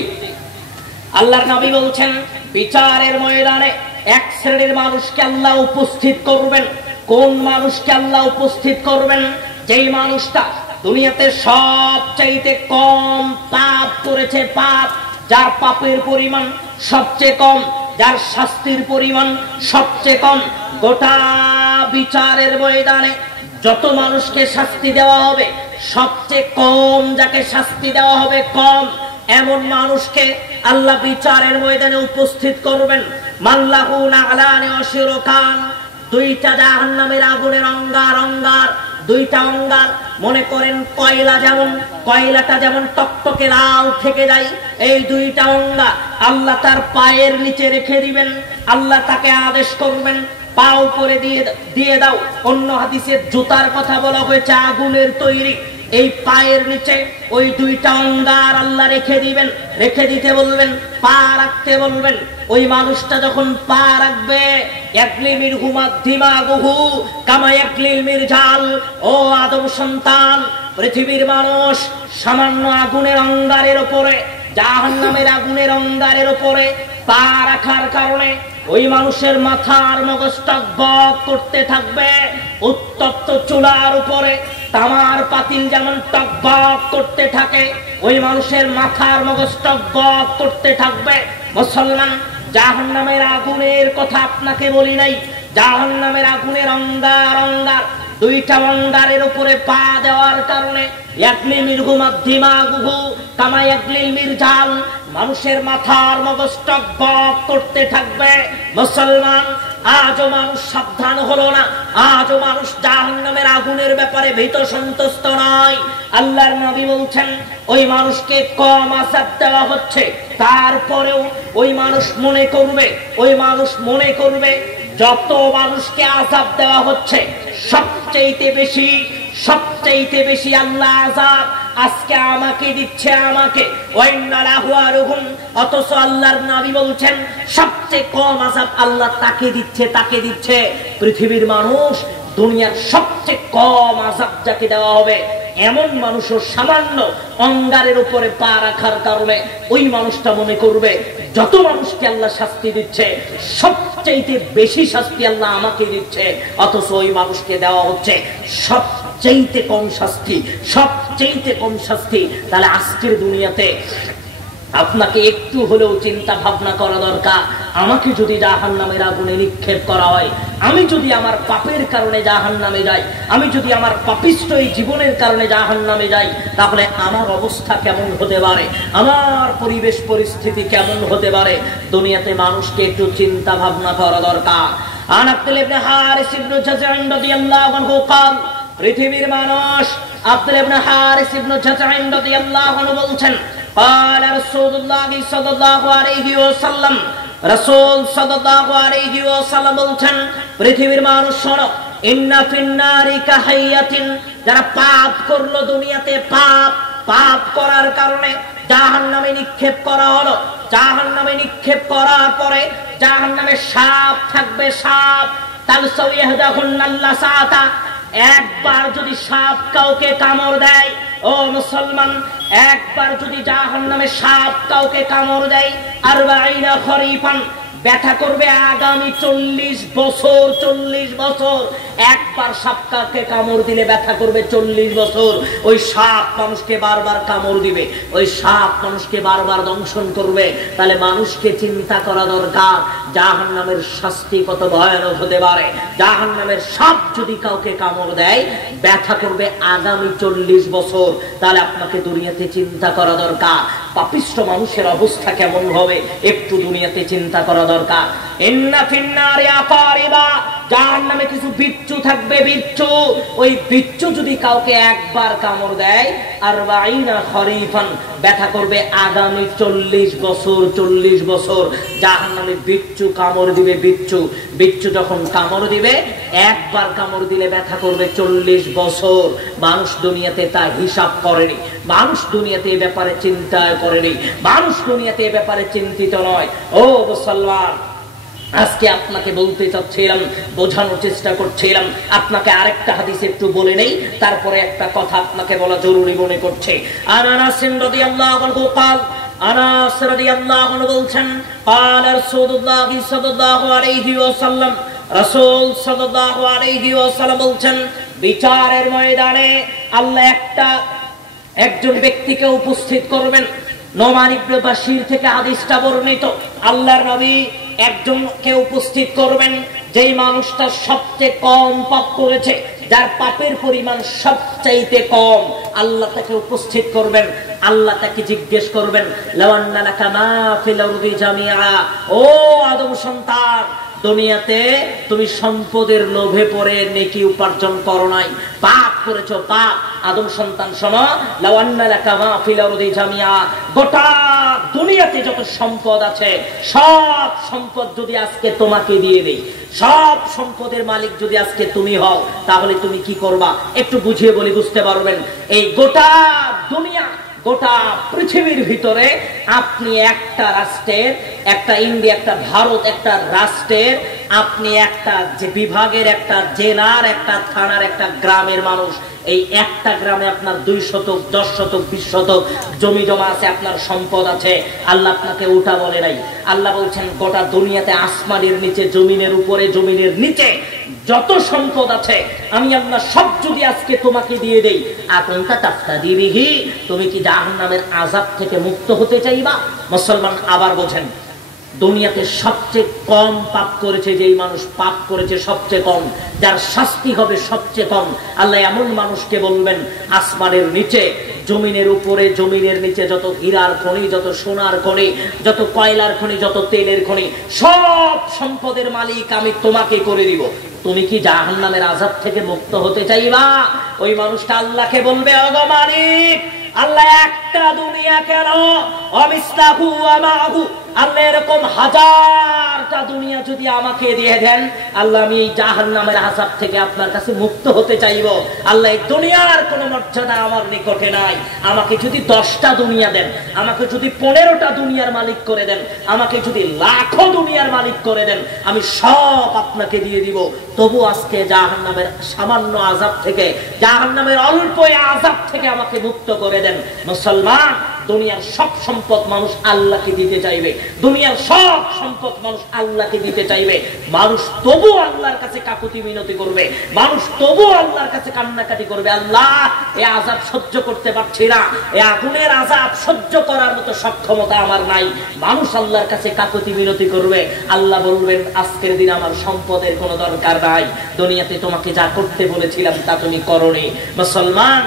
আল্লাহর নবী বলছেন বিচারের ময়দানে এক শ্রেণীর মানুষকে আল্লাহ উপস্থিত করবেন। কোন মানুষকে আল্লাহ উপস্থিত করবেন? যেই মানুষটা দুনিয়াতে সবচাইতে কম পাপ করেছে, পাপ, যার পাপের পরিমাণ সবচেয়ে কম, যার শাস্তির পরিমাণ সবচেয়ে কম। গোটা বিচারের ময়দানে যত মানুষকে শাস্তি দেওয়া হবে, সবচেয়ে কম যাকে শাস্তি দেওয়া হবে কম, এমন মানুষকে আল্লাহ বিচারের ময়দানে উপস্থিত করবেন। মাল্লাহু নালানি অশিরকান, দুইটা জাহান্নামের আগুনের অঙ্গার, অঙ্গার দুইটা অঙ্গার। মনে করেন কয়লা, যেমন কয়লাটা যেমন টকটকে লাল থেকে যায়, এই দুইটা অঙ্গার আল্লাহ তার পায়ের নিচে রেখে দিবেন। আল্লাহ তাকে আদেশ করবেন পা উপরে দিয়ে দাও। অন্য হাদিসে জুতার কথা বলা হয়েছে আগুনের তৈরি। এই পায়ের নিচে ওই দুইটা অঙ্গার আল্লাহ রেখে দিবেন, রেখে দিতে বলবেন, পা রাখতে বলবেন। ওই মানুষটা যখন পা রাখবে, ইয়াকলি মিরহুমা দিমাগুহু কামা ইয়াকলিল মিরজাল। ও আদম সন্তান, পৃথিবীর মানুষ সামান্য আগুনের অঙ্গারের উপরে, জাহান্নামের আগুনের অঙ্গারের উপরে পা রাখার কারণে ওই মানুষের মাথার মগজ টকবক করতে থাকবে। উত্তপ্ত চুলার উপরে তামার পাতিল যেমন টকবক করতে থাকে, ওই মানুষের মাথার মগজ টকবক করতে থাকবে। মুসলমান, জাহান্নামের আগুনের কথা আপনাকে বলি নাই। জাহান্নামের আগুনের অঙ্গার, অঙ্গার দুইটা অঙ্গারের উপরে পা দেওয়ার কারণে ইয়াকলি মিরহুমা দিমাগুহু কামা ইয়াকলিল মিরজাল, মানুষের মাথার মগজ টকবক করতে থাকবে। মুসলমান, আজও মানুষ সাবধান হলো না, আজও মানুষ জাহান্নামের আগুনের ব্যাপারে ভীত সন্তুষ্ট নয়। আল্লাহর নবী বলছেন ওই মানুষকে কম আযাব দেওয়া হচ্ছে, তারপরেও ওই মানুষ মনে করবে, ওই মানুষ মনে করবে যত মানুষকে আযাব দেওয়া হচ্ছে সবচাইতে বেশি, সবচাইতে বেশি আল্লাহ আযাব আজকে আমাকে দিচ্ছে, আমাকে। অথচ আল্লাহর নবী বলছেন সবচেয়ে কম আযাব আল্লাহ তাকে দিচ্ছে, তাকে দিচ্ছে। পৃথিবীর মানুষ, দুনিয়ার সবচেয়ে কম আযাব যাকে দেওয়া হবে, এমন মানুষও সামান্য অঙ্গারের উপরে পা রাখার কারণে ওই মানুষটা মনে করবে যত মানুষকে আল্লাহ শাস্তি দিচ্ছে সবচাইতে বেশি শাস্তি আল্লাহ আমাকে দিচ্ছে। অথচ ওই মানুষকে দেওয়া হচ্ছে সবচাইতে কম শাস্তি, সবচাইতে কম শাস্তি। তাহলে আজকের দুনিয়াতে আপনাকে একটু হলেও চিন্তা ভাবনা করা দরকার। আমাকে যদি জাহান্নামের আগুনে নিক্ষেপ করা হয়, আমি যদি আমার পাপের কারণে জাহান্নামে যাই, আমি যদি আমার পাপিষ্ঠ এই জীবনের কারণে জাহান্নামে যাই, তাহলে আমার অবস্থা কেমন হতে পারে, আমার পরিবেশ পরিস্থিতি কেমন হতে পারে। দুনিয়াতে মানুষকে একটু চিন্তা ভাবনা করা দরকার। আন আব্দুল্লাহ ইবনে হারিস ইবনে জাযআন রাদিয়াল্লাহু আনহু قال, পৃথিবীর মানুষ আব্দুল্লাহ ইবনে হারিস ইবনে জাযআন রাদিয়াল্লাহু আনহু বলছেন قال رسول الله صلى الله عليه وسلم, রাসূল সাল্লাল্লাহু আলাইহি ওয়াসাল্লাম বলছেন পৃথিবীর মানুষ শোনো, ইন্না ফিন নারি কাহাইয়াতিন, যারা পাপ করলো দুনিয়াতে, পাপ, পাপ করার কারণে জাহান্নামে নিক্ষেপ করা হলো। জাহান্নামে নিক্ষেপ করার পরে জাহান্নামে সাপ থাকবে, সাপ। তালসাউয়াহদাহুন্নাল্লাসাতা, একবার যদি সাপ কাউকে কামড় দেয়, ও মুসলমান, একবার যদি জাহান্নামে সাপ কাউকে কামড় দেয়, 40 খরিফান, ব্যথা করবে আগামী 40 বছর। 40 বছর একবার সাপকে কামড় দিলে ব্যথা করবে 40 বছর। ওই সাপ মানুষকে বারবার কামড় দিবে, ওই সাপ মানুষকে বারবার দংশন করবে। তাহলে মানুষকে চিন্তা করা দরকার জাহান্নামের শাস্তি কত ভয়ানক হতে পারে। জাহান্নামের সাপ যদি কাউকে কামড় দেয় ব্যথা করবে আগামী 40 বছর। তাহলে আপনাকে দুনিয়াতে চিন্তা করা দরকার পাপিষ্ঠ মানুষের অবস্থা কেমন হবে, একটু দুনিয়াতে চিন্তা করা দরকার। ইন্না ফিন্নারি আকারিবা, জাহান্নামে কিছু বিচ্ছু থাকবে, বিচ্ছু। ওই বিচ্ছু যদি কাউকে একবার কামড় দেয় 40 খরিফান, ব্যথা করবে আগামী 40 বছর। 40 বছর জাহান্নামে বিচ্ছু কামড় দিবে। বিচ্ছু যখন কামড় দিবে, একবার কামড় দিলে ব্যথা করবে 40 বছর। মানুষ দুনিয়াতে তার হিসাব করেনি, মানুষ দুনিয়াতে এ ব্যাপারে চিন্তা করেনি, মানুষ দুনিয়াতে এ ব্যাপারে চিন্তিত নয়। ও মুসলমান, আজকে আপনাকে বলতে চাচ্ছিলাম, বোঝানোর চেষ্টা করছিলাম। আপনাকে আরেকটা হাদিস একটু বলে নেই, তারপরে একটা কথা আপনাকে বলা জরুরি মনে করছে। আনাস রাদিয়াল্লাহু আনহু قال, আনাস রাদিয়াল্লাহু আনহু বলছেন, قال রাসূলুল্লাহ সাল্লাল্লাহু আলাইহি ওয়াসাল্লাম, রাসূল সাল্লাল্লাহু আলাইহি ওয়াসাল্লাম বলছেন, বিচারের ময়দানে আল্লাহ একজন ব্যক্তিকে উপস্থিত করবেন। নোমান ইবনে বাশির থেকে হাদিসটা বর্ণিত। আল্লাহর নবী একজনকে উপস্থিত করবেন, যেই মানুষটা সবচেয়ে কম পাপ করেছে, যার পাপের পরিমাণ সবচাইতে কম। আল্লাহ তাকে উপস্থিত করবেন, আল্লাহ তাকে জিজ্ঞেস করবেন, লাওয়ান্না লাকা মা ফিল আরদি জামিআ, ও আদম সন্তান, দুনিয়াতে তুমি সম্পদের লোভে পড়ে নেকি উপার্জন করো নাই, পাপ করেছো, পাপ। আদম সন্তান শোনো, লাওয়ান্না লাকা মা ফিল আরদি জামিআ, গোটা দুনিয়াতে যত সম্পদ আছে সব সম্পদ যদি আজকে তোমাকে দিয়ে দেই, সব সম্পদের মালিক যদি আজকে তুমি হও, তাহলে তুমি কি করবা? একটু বুঝিয়ে বলি, বুঝতে পারবেন। এই গোটা দুনিয়া, গোটা পৃথিবীর ভিতরে আপনি একটা রাষ্ট্রের, একটা ইন্ডিয়া, একটা ভারত, একটা রাষ্ট্রের, আপনি একটা যে বিভাগের, একটা জেলার, একটা থানার, একটা গ্রামের মানুষ। এই একটা গ্রামে আপনার 2 শতক, 10 শতক, 20 শতক জমি জমা আছে, আপনার সম্পদ আছে। আল্লাহ আপনাকে ওটা বলে নাই। আল্লাহ বলছেন গোটা দুনিয়াতে আসমানের নিচে, জমিনের উপরে, জমিনের নিচে যত সম্পদ আছে আমি আল্লাহ সব যদি আজকে তোমাকে দিয়ে দেই, আকুনতা তাফতাদিবিহি, তুমি কি জাহান্নামের আযাব থেকে মুক্ত হতে চাইবা? মুসলমান আবার বোঝেন, দুনিয়াতে সবচেয়ে কম পাপ করেছে যেই মানুষ, পাপ করেছে সবচেয়ে কম, যার শাস্তি হবে সবচেয়ে কম। আল্লাহ এমন মানুষকে বলবেন, আসমানের নিচে, জমিনের উপরে, জমিনের নিচে যত হীরার খনি, যত সোনার খনি, যত কয়লার খনি, যত তেলের খনি, সব সম্পদের মালিক আমি তোমাকে করে দিব। তুমি কি জাহান্নামের আযাব থেকে মুক্ত হতে চাইবা? ওই মানুষটা আল্লাহকে বলবে, ওগো মালিক, আল্লাহ একটা দুনিয়া কেন, অমিসলাহু ওয়া মাহু, আল্লাহ এরকম হাজারটা দুনিয়া যদি আমাকে দিয়ে দেন, আল্লাহ আমি এই জাহান্নামের আযাব থেকে আপনার কাছে মুক্ত হতে চাইব। আল্লাহ এই দুনিয়ার কোনো মর্যাদা আমার নিকটে নাই। আমাকে যদি 10টা দুনিয়া দেন, আমাকে যদি 15টা দুনিয়ার মালিক করে দেন, আমাকে যদি লাখো দুনিয়ার মালিক করে দেন, আমি সব আপনাকে দিয়ে দিব। তবু আজকে জাহান্নামের সামান্য আযাব থেকে, জাহান্নামের অল্প আযাব থেকে আমাকে মুক্ত করে দেন। মুসলমান, দুনিয়ার সব সম্পদ মানুষ আল্লাহকে দিতে চাইবে, দুনিয়ার সব সম্পদ মানুষ আল্লাহকে দিতে চাইবে। মানুষ তবু আল্লাহর কাছে কাকুতি মিনতি করবে, মানুষ তবু আল্লাহর কাছে কান্নাকাটি করবে, আল্লাহ এই আযাব সহ্য করতে পারছি না, এই আগুনের আযাব সহ্য করার মতো সক্ষমতা আমার নাই। মানুষ আল্লাহর কাছে কাকুতি মিনতি করবে। আল্লাহ বলবেন, আজকের দিন আমার সম্পদের কোনো দরকার নাই, দুনিয়াতে তোমাকে যা করতে বলেছিলাম তা তুমি করোনি। মুসলমান,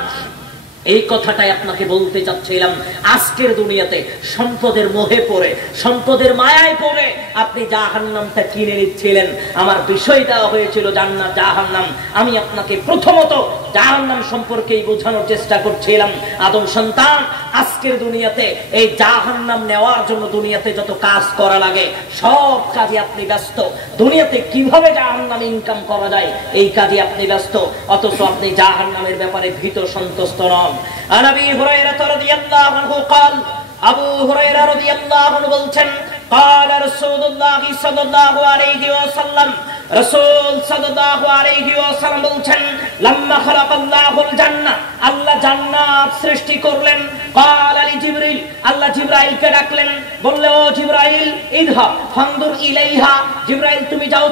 এই কথাটাই আপনাকে বলতে চাচ্ছিলাম। আজকের দুনিয়াতে সম্পদের মোহে পড়ে, সম্পদের মায়ায় পড়ে আপনি জাহান্নামটা কিনে নিচ্ছিলেন। আমার বিষয় দেওয়া হয়েছিল জান্নাত, জাহান্নাম। আমি আপনাকে প্রথমত জাহান্নাম সম্পর্কেই বোঝানোর চেষ্টা করছিলাম। আদম সন্তান, আজকের দুনিয়াতে এই জাহান্নাম নেওয়ার জন্য দুনিয়াতে যত কাজ করা লাগে সব কাজে আপনি ব্যস্ত। দুনিয়াতে কিভাবে জাহান্নাম ইনকাম করা যায় এই কাজে আপনি ব্যস্ত, অথচ আপনি জাহান্নামের ব্যাপারে ভীত সন্তুষ্ট নন। আবু হুরায়রা রাদিয়াল্লাহু আনহু قال, আবু হুরায়রা রাদিয়াল্লাহু আনহু বলছেন, قال রাসূলুল্লাহ সাল্লাল্লাহু আলাইহি ওয়াসাল্লাম, রাসূল সাল্লাল্লাহু আলাইহি ওয়াসাল্লাম বলছেন, লাম্মা খালাকাল্লাহুল জান্নাহ, আল্লাহ জান্নাত সৃষ্টি করলেন, ক্বালা লি জিবরিল, আল্লাহ জিবরাইলকে ডাকলেন, বললে ও জিবরাইল ইযহাব ফানদুর ইলাইহা, জিবরাইল তুমি যাও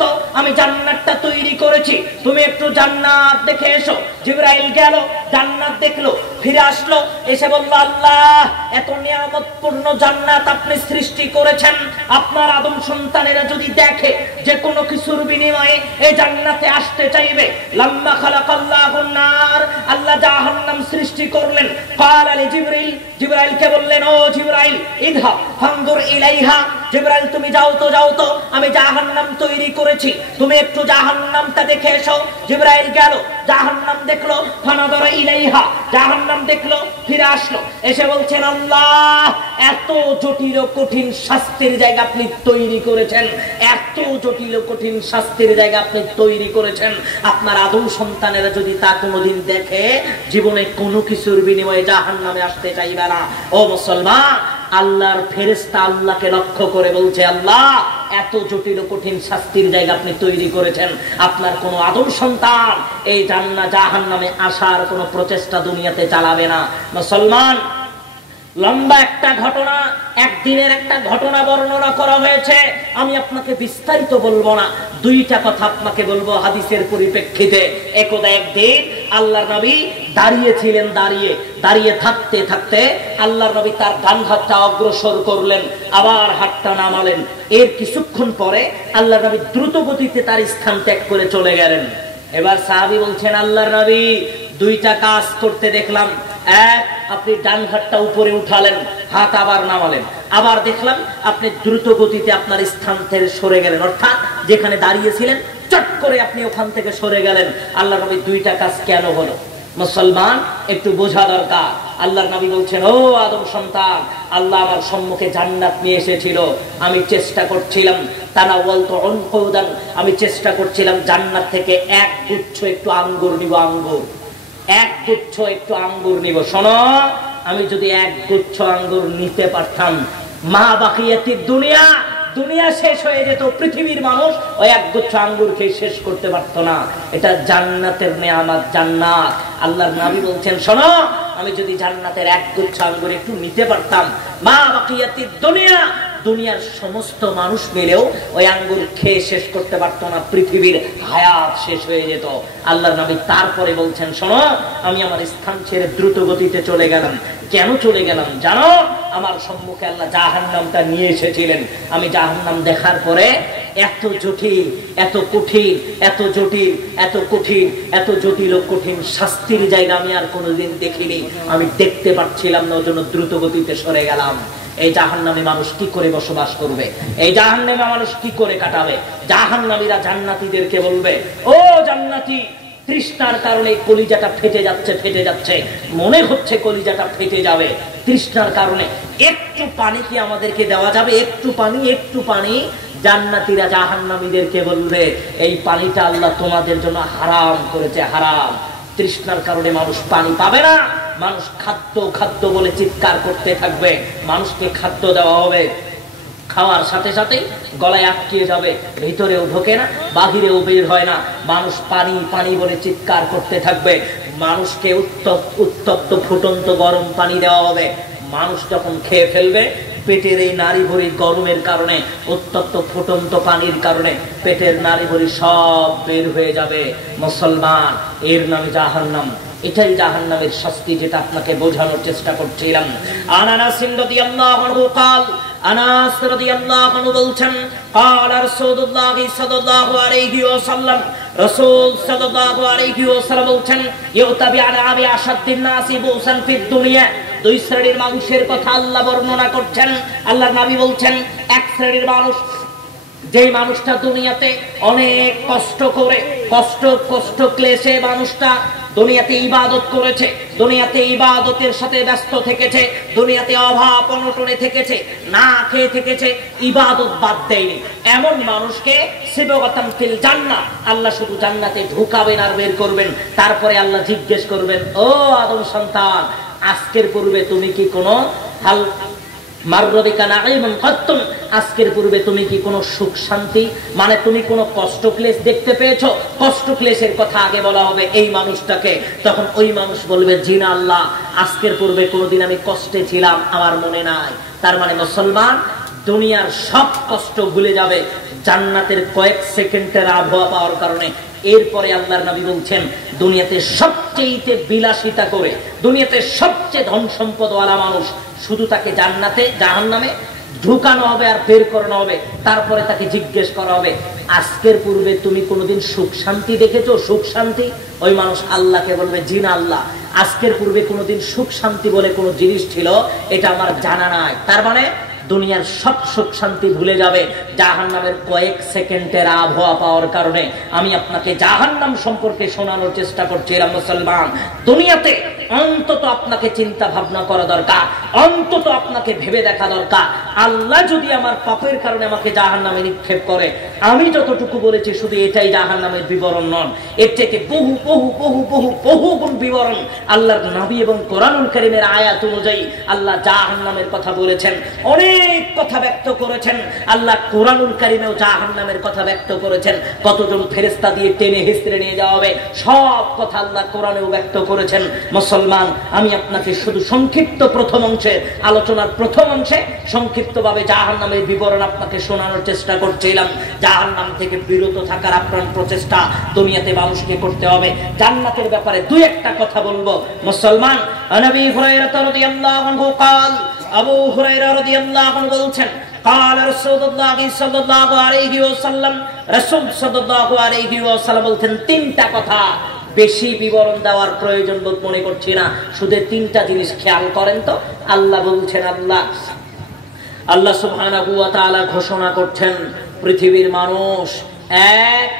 তো আমি জান্নাতটা তৈরি করেছি, তুমি একটু জান্নাত দেখে এসো। জিবরাইল গেল, জান্নাত দেখলো, ফিরে আসলো, এসে বলল আল্লাহ এত নিয়ামতপূর্ণ জান্নাত আপনি সৃষ্টি করেছেন, আপনার আদম সন্তানেরা যদি দেখে যে কোনো কিছুর বিনিময়ে এই জান্নাতে আসতে চাইবে। লাম্মা খালাকাল্লাহুন নার, আল্লাহ জাহান্নাম সৃষ্টি করলেন। ক্বালা লি জিবরিল, জিবরাইলকে বললেন ও জিবরাইল ইযহাব ফানদুর ইলাইহা, জিবরাইল তুমি যাও তো আমি জাহান্নাম তৈরি করেছি, তুমি একটু জাহান্নামটা দেখে এসো। জিবরাইল গেল, জাহান্নাম দেখলো, ফানাদারা ইলাইহা, জাহান্নাম দেখলো, ফিরে আসলো, এসে বলছেন আল্লাহ এত জটিল ও কঠিন শাস্তির জায়গা আপনি তৈরি করেছেন, এত জটিল ও কঠিন শাস্তির জায়গা আপনি তৈরি করেছেন, আপনার আদম সন্তানেরা যদি তা কোনোদিন দেখে জীবনে কোনো কিছুর বিনিময়ে জাহান্নামে আসতে চাইবে না। ও মুসলমান, আল্লাহর ফেরেশতা আল্লাহকে লক্ষ্য করে বলছে আল্লাহ এত জটিল ও কঠিন শাস্তির জায়গা আপনি তৈরি করেছেন, আপনার কোন আদম সন্তান এই জাহান্নামে আসার কোন প্রচেষ্টা দুনিয়াতে চালাবে না। মুসলমান, লম্বা একটা ঘটনা, একদিনের একটা ঘটনা বর্ণনা করা হয়েছে, আমি আপনাকে বিস্তারিত বলবো না, দুইটা কথা আপনাকে বলবো হাদিসের পরিপ্রেক্ষিতে। একদা একদিন আল্লাহর নবী দাঁড়িয়েছিলেন, দাঁড়িয়ে থাকতে থাকতে আল্লাহর নবী তার ডান হাতটা অগ্রসর করলেন, আবার হাতটা নামালেন। এর কিছুক্ষণ পরে আল্লাহর নবী দ্রুত গতিতে তার স্থান ত্যাগ করে চলে গেলেন। এবার সাহাবী বলছেন আল্লাহর নবী দুইটা কাজ করতে দেখলাম, এক আপনি ডান হাতটা উপরে উঠালেন, হাত আবার নামালেন, আবার দেখলাম আপনি দ্রুত গতিতে আপনার স্থান থেকে সরে গেলেন, অর্থাৎ যেখানে দাঁড়িয়েছিলেন চট করে আপনি ওখান থেকে সরে গেলেন। আল্লাহর নবী দুইটা কাজ কেন হলো? মুসলমান একটু বোঝা দরকার। আল্লাহর নবী বলছেন ও আদম সন্তান, আল্লাহ আমার সম্মুখে জান্নাত নিয়ে এসেছিল, আমি চেষ্টা করছিলাম তানাওয়ালতু উনকুদান, আমি চেষ্টা করছিলাম জান্নাত থেকে এক গুচ্ছ একটু আঙ্গুর নিব, এক গুচ্ছ একটু আঙ্গুর নিব। শোনো, আমি যদি এক গুচ্ছ আঙ্গুর নিতে পারতাম, মা বাকিয়াতিদ দুনিয়া, দুনিয়া শেষ হয়ে যেত, পৃথিবীর মানুষ ওই এক গুচ্ছ আঙ্গুর খেয়ে শেষ করতে পারতো না। এটা জান্নাতের নেয়ামত, জান্নাত। আল্লাহর নবী বলছেন শোনো, আমি যদি জান্নাতের এক গুচ্ছ আঙ্গুর একটু নিতে পারতাম, মা বাকিয়াতিদ দুনিয়া, দুনিয়ার সমস্ত মানুষ মিলেও ওই আঙ্গুর খেয়ে শেষ করতে পারতো না, পৃথিবীর হায়াত শেষ হয়ে যেত। আল্লাহর নবী তারপরে বলছেন শোনো, আমি আমার স্থান ছেড়ে দ্রুত গতিতে চলে গেলাম। কেন চলে গেলাম জানো? আমার সম্মুখে আল্লাহ জাহান্নামটা নিয়ে এসেছিলেন। আমি জাহান্নাম দেখার পরে এত জটিল, এত কঠিন, এত জটিল, এত কঠিন, এত জটিল ও কঠিন শাস্তির জায়গা আমি আর কোনোদিন দেখিনি, আমি দেখতে পাচ্ছিলাম না, ওই জন্য দ্রুত গতিতে সরে গেলাম। এই জাহান্নামে মানুষ কি করে বসবাস করবে? এই জাহান্নামে মানুষ কি করে কাটাবে? জাহান্নামীরা জান্নাতীদেরকে বলবে ও জান্নাতি, তৃষ্ণার কারণে কলিজাটা ফেটে যাচ্ছে, মনে হচ্ছে কলিজাটা ফেটে যাবে তৃষ্ণার কারণে, একটু পানি কি আমাদেরকে দেওয়া যাবে? একটু পানি। জান্নাতীরা জাহান্নামীদেরকে বলবে এই পানিটা আল্লাহ তোমাদের জন্য হারাম করেছে, হারাম। তৃষ্ণার কারণে মানুষ পানি পাবে না, মানুষ খাদ্য বলে চিৎকার করতে থাকবে। মানুষকে খাদ্য দেওয়া হবে, খাওয়ার সাথে সাথে গলায় আটকে যাবে, ভিতরেও ঢোকে না, বাহিরেও বের হয় না। মানুষ পানি বলে চিৎকার করতে থাকবে। মানুষকে উত্তপ্ত ফুটন্ত গরম পানি দেওয়া হবে। মানুষ যখন খেয়ে ফেলবে, পেটের এই নাড়ি ভরি গরমের কারণে, উত্তপ্ত ফুটন্ত পানির কারণে পেটের নাড়ি ভরি সব বের হয়ে যাবে। মুসলমান, এর নামে জাহান্নাম। এটাই জাহান্নামের শাস্তি, যেটা আপনাকে বোঝানোর চেষ্টা করছিলাম। আনাস রাদিয়াল্লাহু আনহু قال, আনাস রাদিয়াল্লাহু আনহু বলছেন قال রাসূলুল্লাহ সাল্লাল্লাহু আলাইহি ওয়াসাল্লাম, রাসূল সাল্লাল্লাহু আলাইহি ওয়াসাল্লাম বলছেন ইউতাবি আলা আবি আশাদ্দিন নাসি বুসান ফিদ দুনিয়া। দুই শ্রেণীর মানুষের কথা আল্লাহ বর্ণনা করছেন। আল্লাহর নবী বলছেন এক শ্রেণীর মানুষ, যেই মানুষটা দুনিয়াতে অনেক কষ্ট করে, কষ্ট ক্লেশে মানুষটা দুনিয়াতে ইবাদত করেছে, দুনিয়াতে ইবাদতের সাথে ব্যস্ত থেকেছে, দুনিয়াতে অভাব অনটনে থেকেছে, না খেয়ে থেকেছে, ইবাদত বাদ দেয়নি, এমন মানুষকে সিবগাতান ফিল জান্নাহ, আল্লাহ শুধু জান্নাতে ঢুকাবেন আর বের করবেন। তারপরে আল্লাহ জিজ্ঞেস করবেন ও আদম সন্তান, আজকের পূর্বে তুমি কি কোনো মাররবিকা নাঈমুন কত্তুম, আজকের পূর্বে তুমি কি কোনো সুখ শান্তি, মানে তুমি কোনো কষ্ট ক্লেশ দেখতে পেয়েছো? কষ্ট ক্লেশের কথা আগে বলা হবে এই মানুষটাকে, তখন ওই মানুষ বলবে জি না আল্লাহ, আজকের পূর্বে কোনোদিন আমি কষ্টে ছিলাম, আমার মনে নাই। তার মানে মুসলমান দুনিয়ার সব কষ্ট ভুলে যাবে জান্নাতের কয়েক সেকেন্ডের আবহাওয়া পাওয়ার কারণে। এরপরে আল্লাহর নবী বলছেন, দুনিয়াতে সবচেয়ে বিলাসিতা করে, দুনিয়াতে সবচেয়ে ধন সম্পদওয়ালা মানুষ, শুধু তাকে জান্নাতে জাহান্নামে ঢুকানো হবে আর বের করানো হবে। তারপরে তাকে জিজ্ঞেস করা হবে, আজকের পূর্বে তুমি কোনোদিন সুখ শান্তি দেখেছো? সুখ শান্তি? ওই মানুষ আল্লাহকে বলবে জি না আল্লাহ, আজকের পূর্বে কোনোদিন সুখ শান্তি বলে কোনো জিনিস ছিল এটা আমার জানা নাই। তার মানে দুনিয়ার সব সুখ শান্তি ভুলে যাবে জাহান্নামের কয়েক সেকেন্ডের আবহাওয়া পাওয়ার কারণে। আমি আপনাকে জাহান্নাম সম্পর্কে শোনানোর চেষ্টা করছিলাম। মুসলমান, দুনিয়াতে অন্তত আপনাকে চিন্তা ভাবনা করা দরকার, অন্তত আপনাকে ভেবে দেখা দরকার, আল্লাহ যদি আমার পাপের কারণে আমাকে জাহান্নামে নিক্ষেপ করে, আমি যতটুকু বলেছি শুধু এটাই জাহান্নামের বিবরণ নন, এর থেকে বহু বহু বহু বহু বহু গুণ বিবরণ আল্লাহর নবী এবং কোরআনুল কারীমের আয়াত অনুযায়ী আল্লাহ জাহান্নামের কথা বলেছেন, অনেক কথা ব্যক্ত করেছেন। আল্লাহ কোরআনুল কারীমেও জাহান্নামের কথা ব্যক্ত করেছেন। কতজন ফেরেশতা দিয়ে টেনে হিসড়ে নিয়ে যাওয়া হবে, সব কথা আল্লাহ কোরআনেও ব্যক্ত করেছেন। মুসলমান, আমি আপনাকে শুধু সংক্ষিপ্ত প্রথম অংশে, আলোচনার প্রথম অংশে সংক্ষিপ্তভাবে জাহান্নামের বিবরণ আপনাকে শোনানোর চেষ্টা করছিলাম। জাহান্নাম থেকে বিরত থাকার আপ্রাণ প্রচেষ্টা দুনিয়াতে মানুষকে করতে হবে। জান্নাতের ব্যাপারে দুই একটা কথা বলবো। মুসলমান, নবী হুরায়রা রাদিয়াল্লাহু আনহু قال, আবু হুরায়রা রাদিয়াল্লাহু আনহু বলছেন, قال রাসূলুল্লাহ সাল্লাল্লাহু আলাইহি ওয়াসাল্লাম, রাসূল সাল্লাল্লাহু আলাইহি ওয়াসাল্লাম বলতেন, তিনটা কথা, বেশি বিবরণ দেওয়ার প্রয়োজন বোধ মনে করছি না, শুধু তিনটা জিনিস খেয়াল করেন তো। আল্লাহ বলছেন, আল্লাহ সুবহানাহু ওয়া তাআলা ঘোষণা করছেন, পৃথিবীর মানুষ এক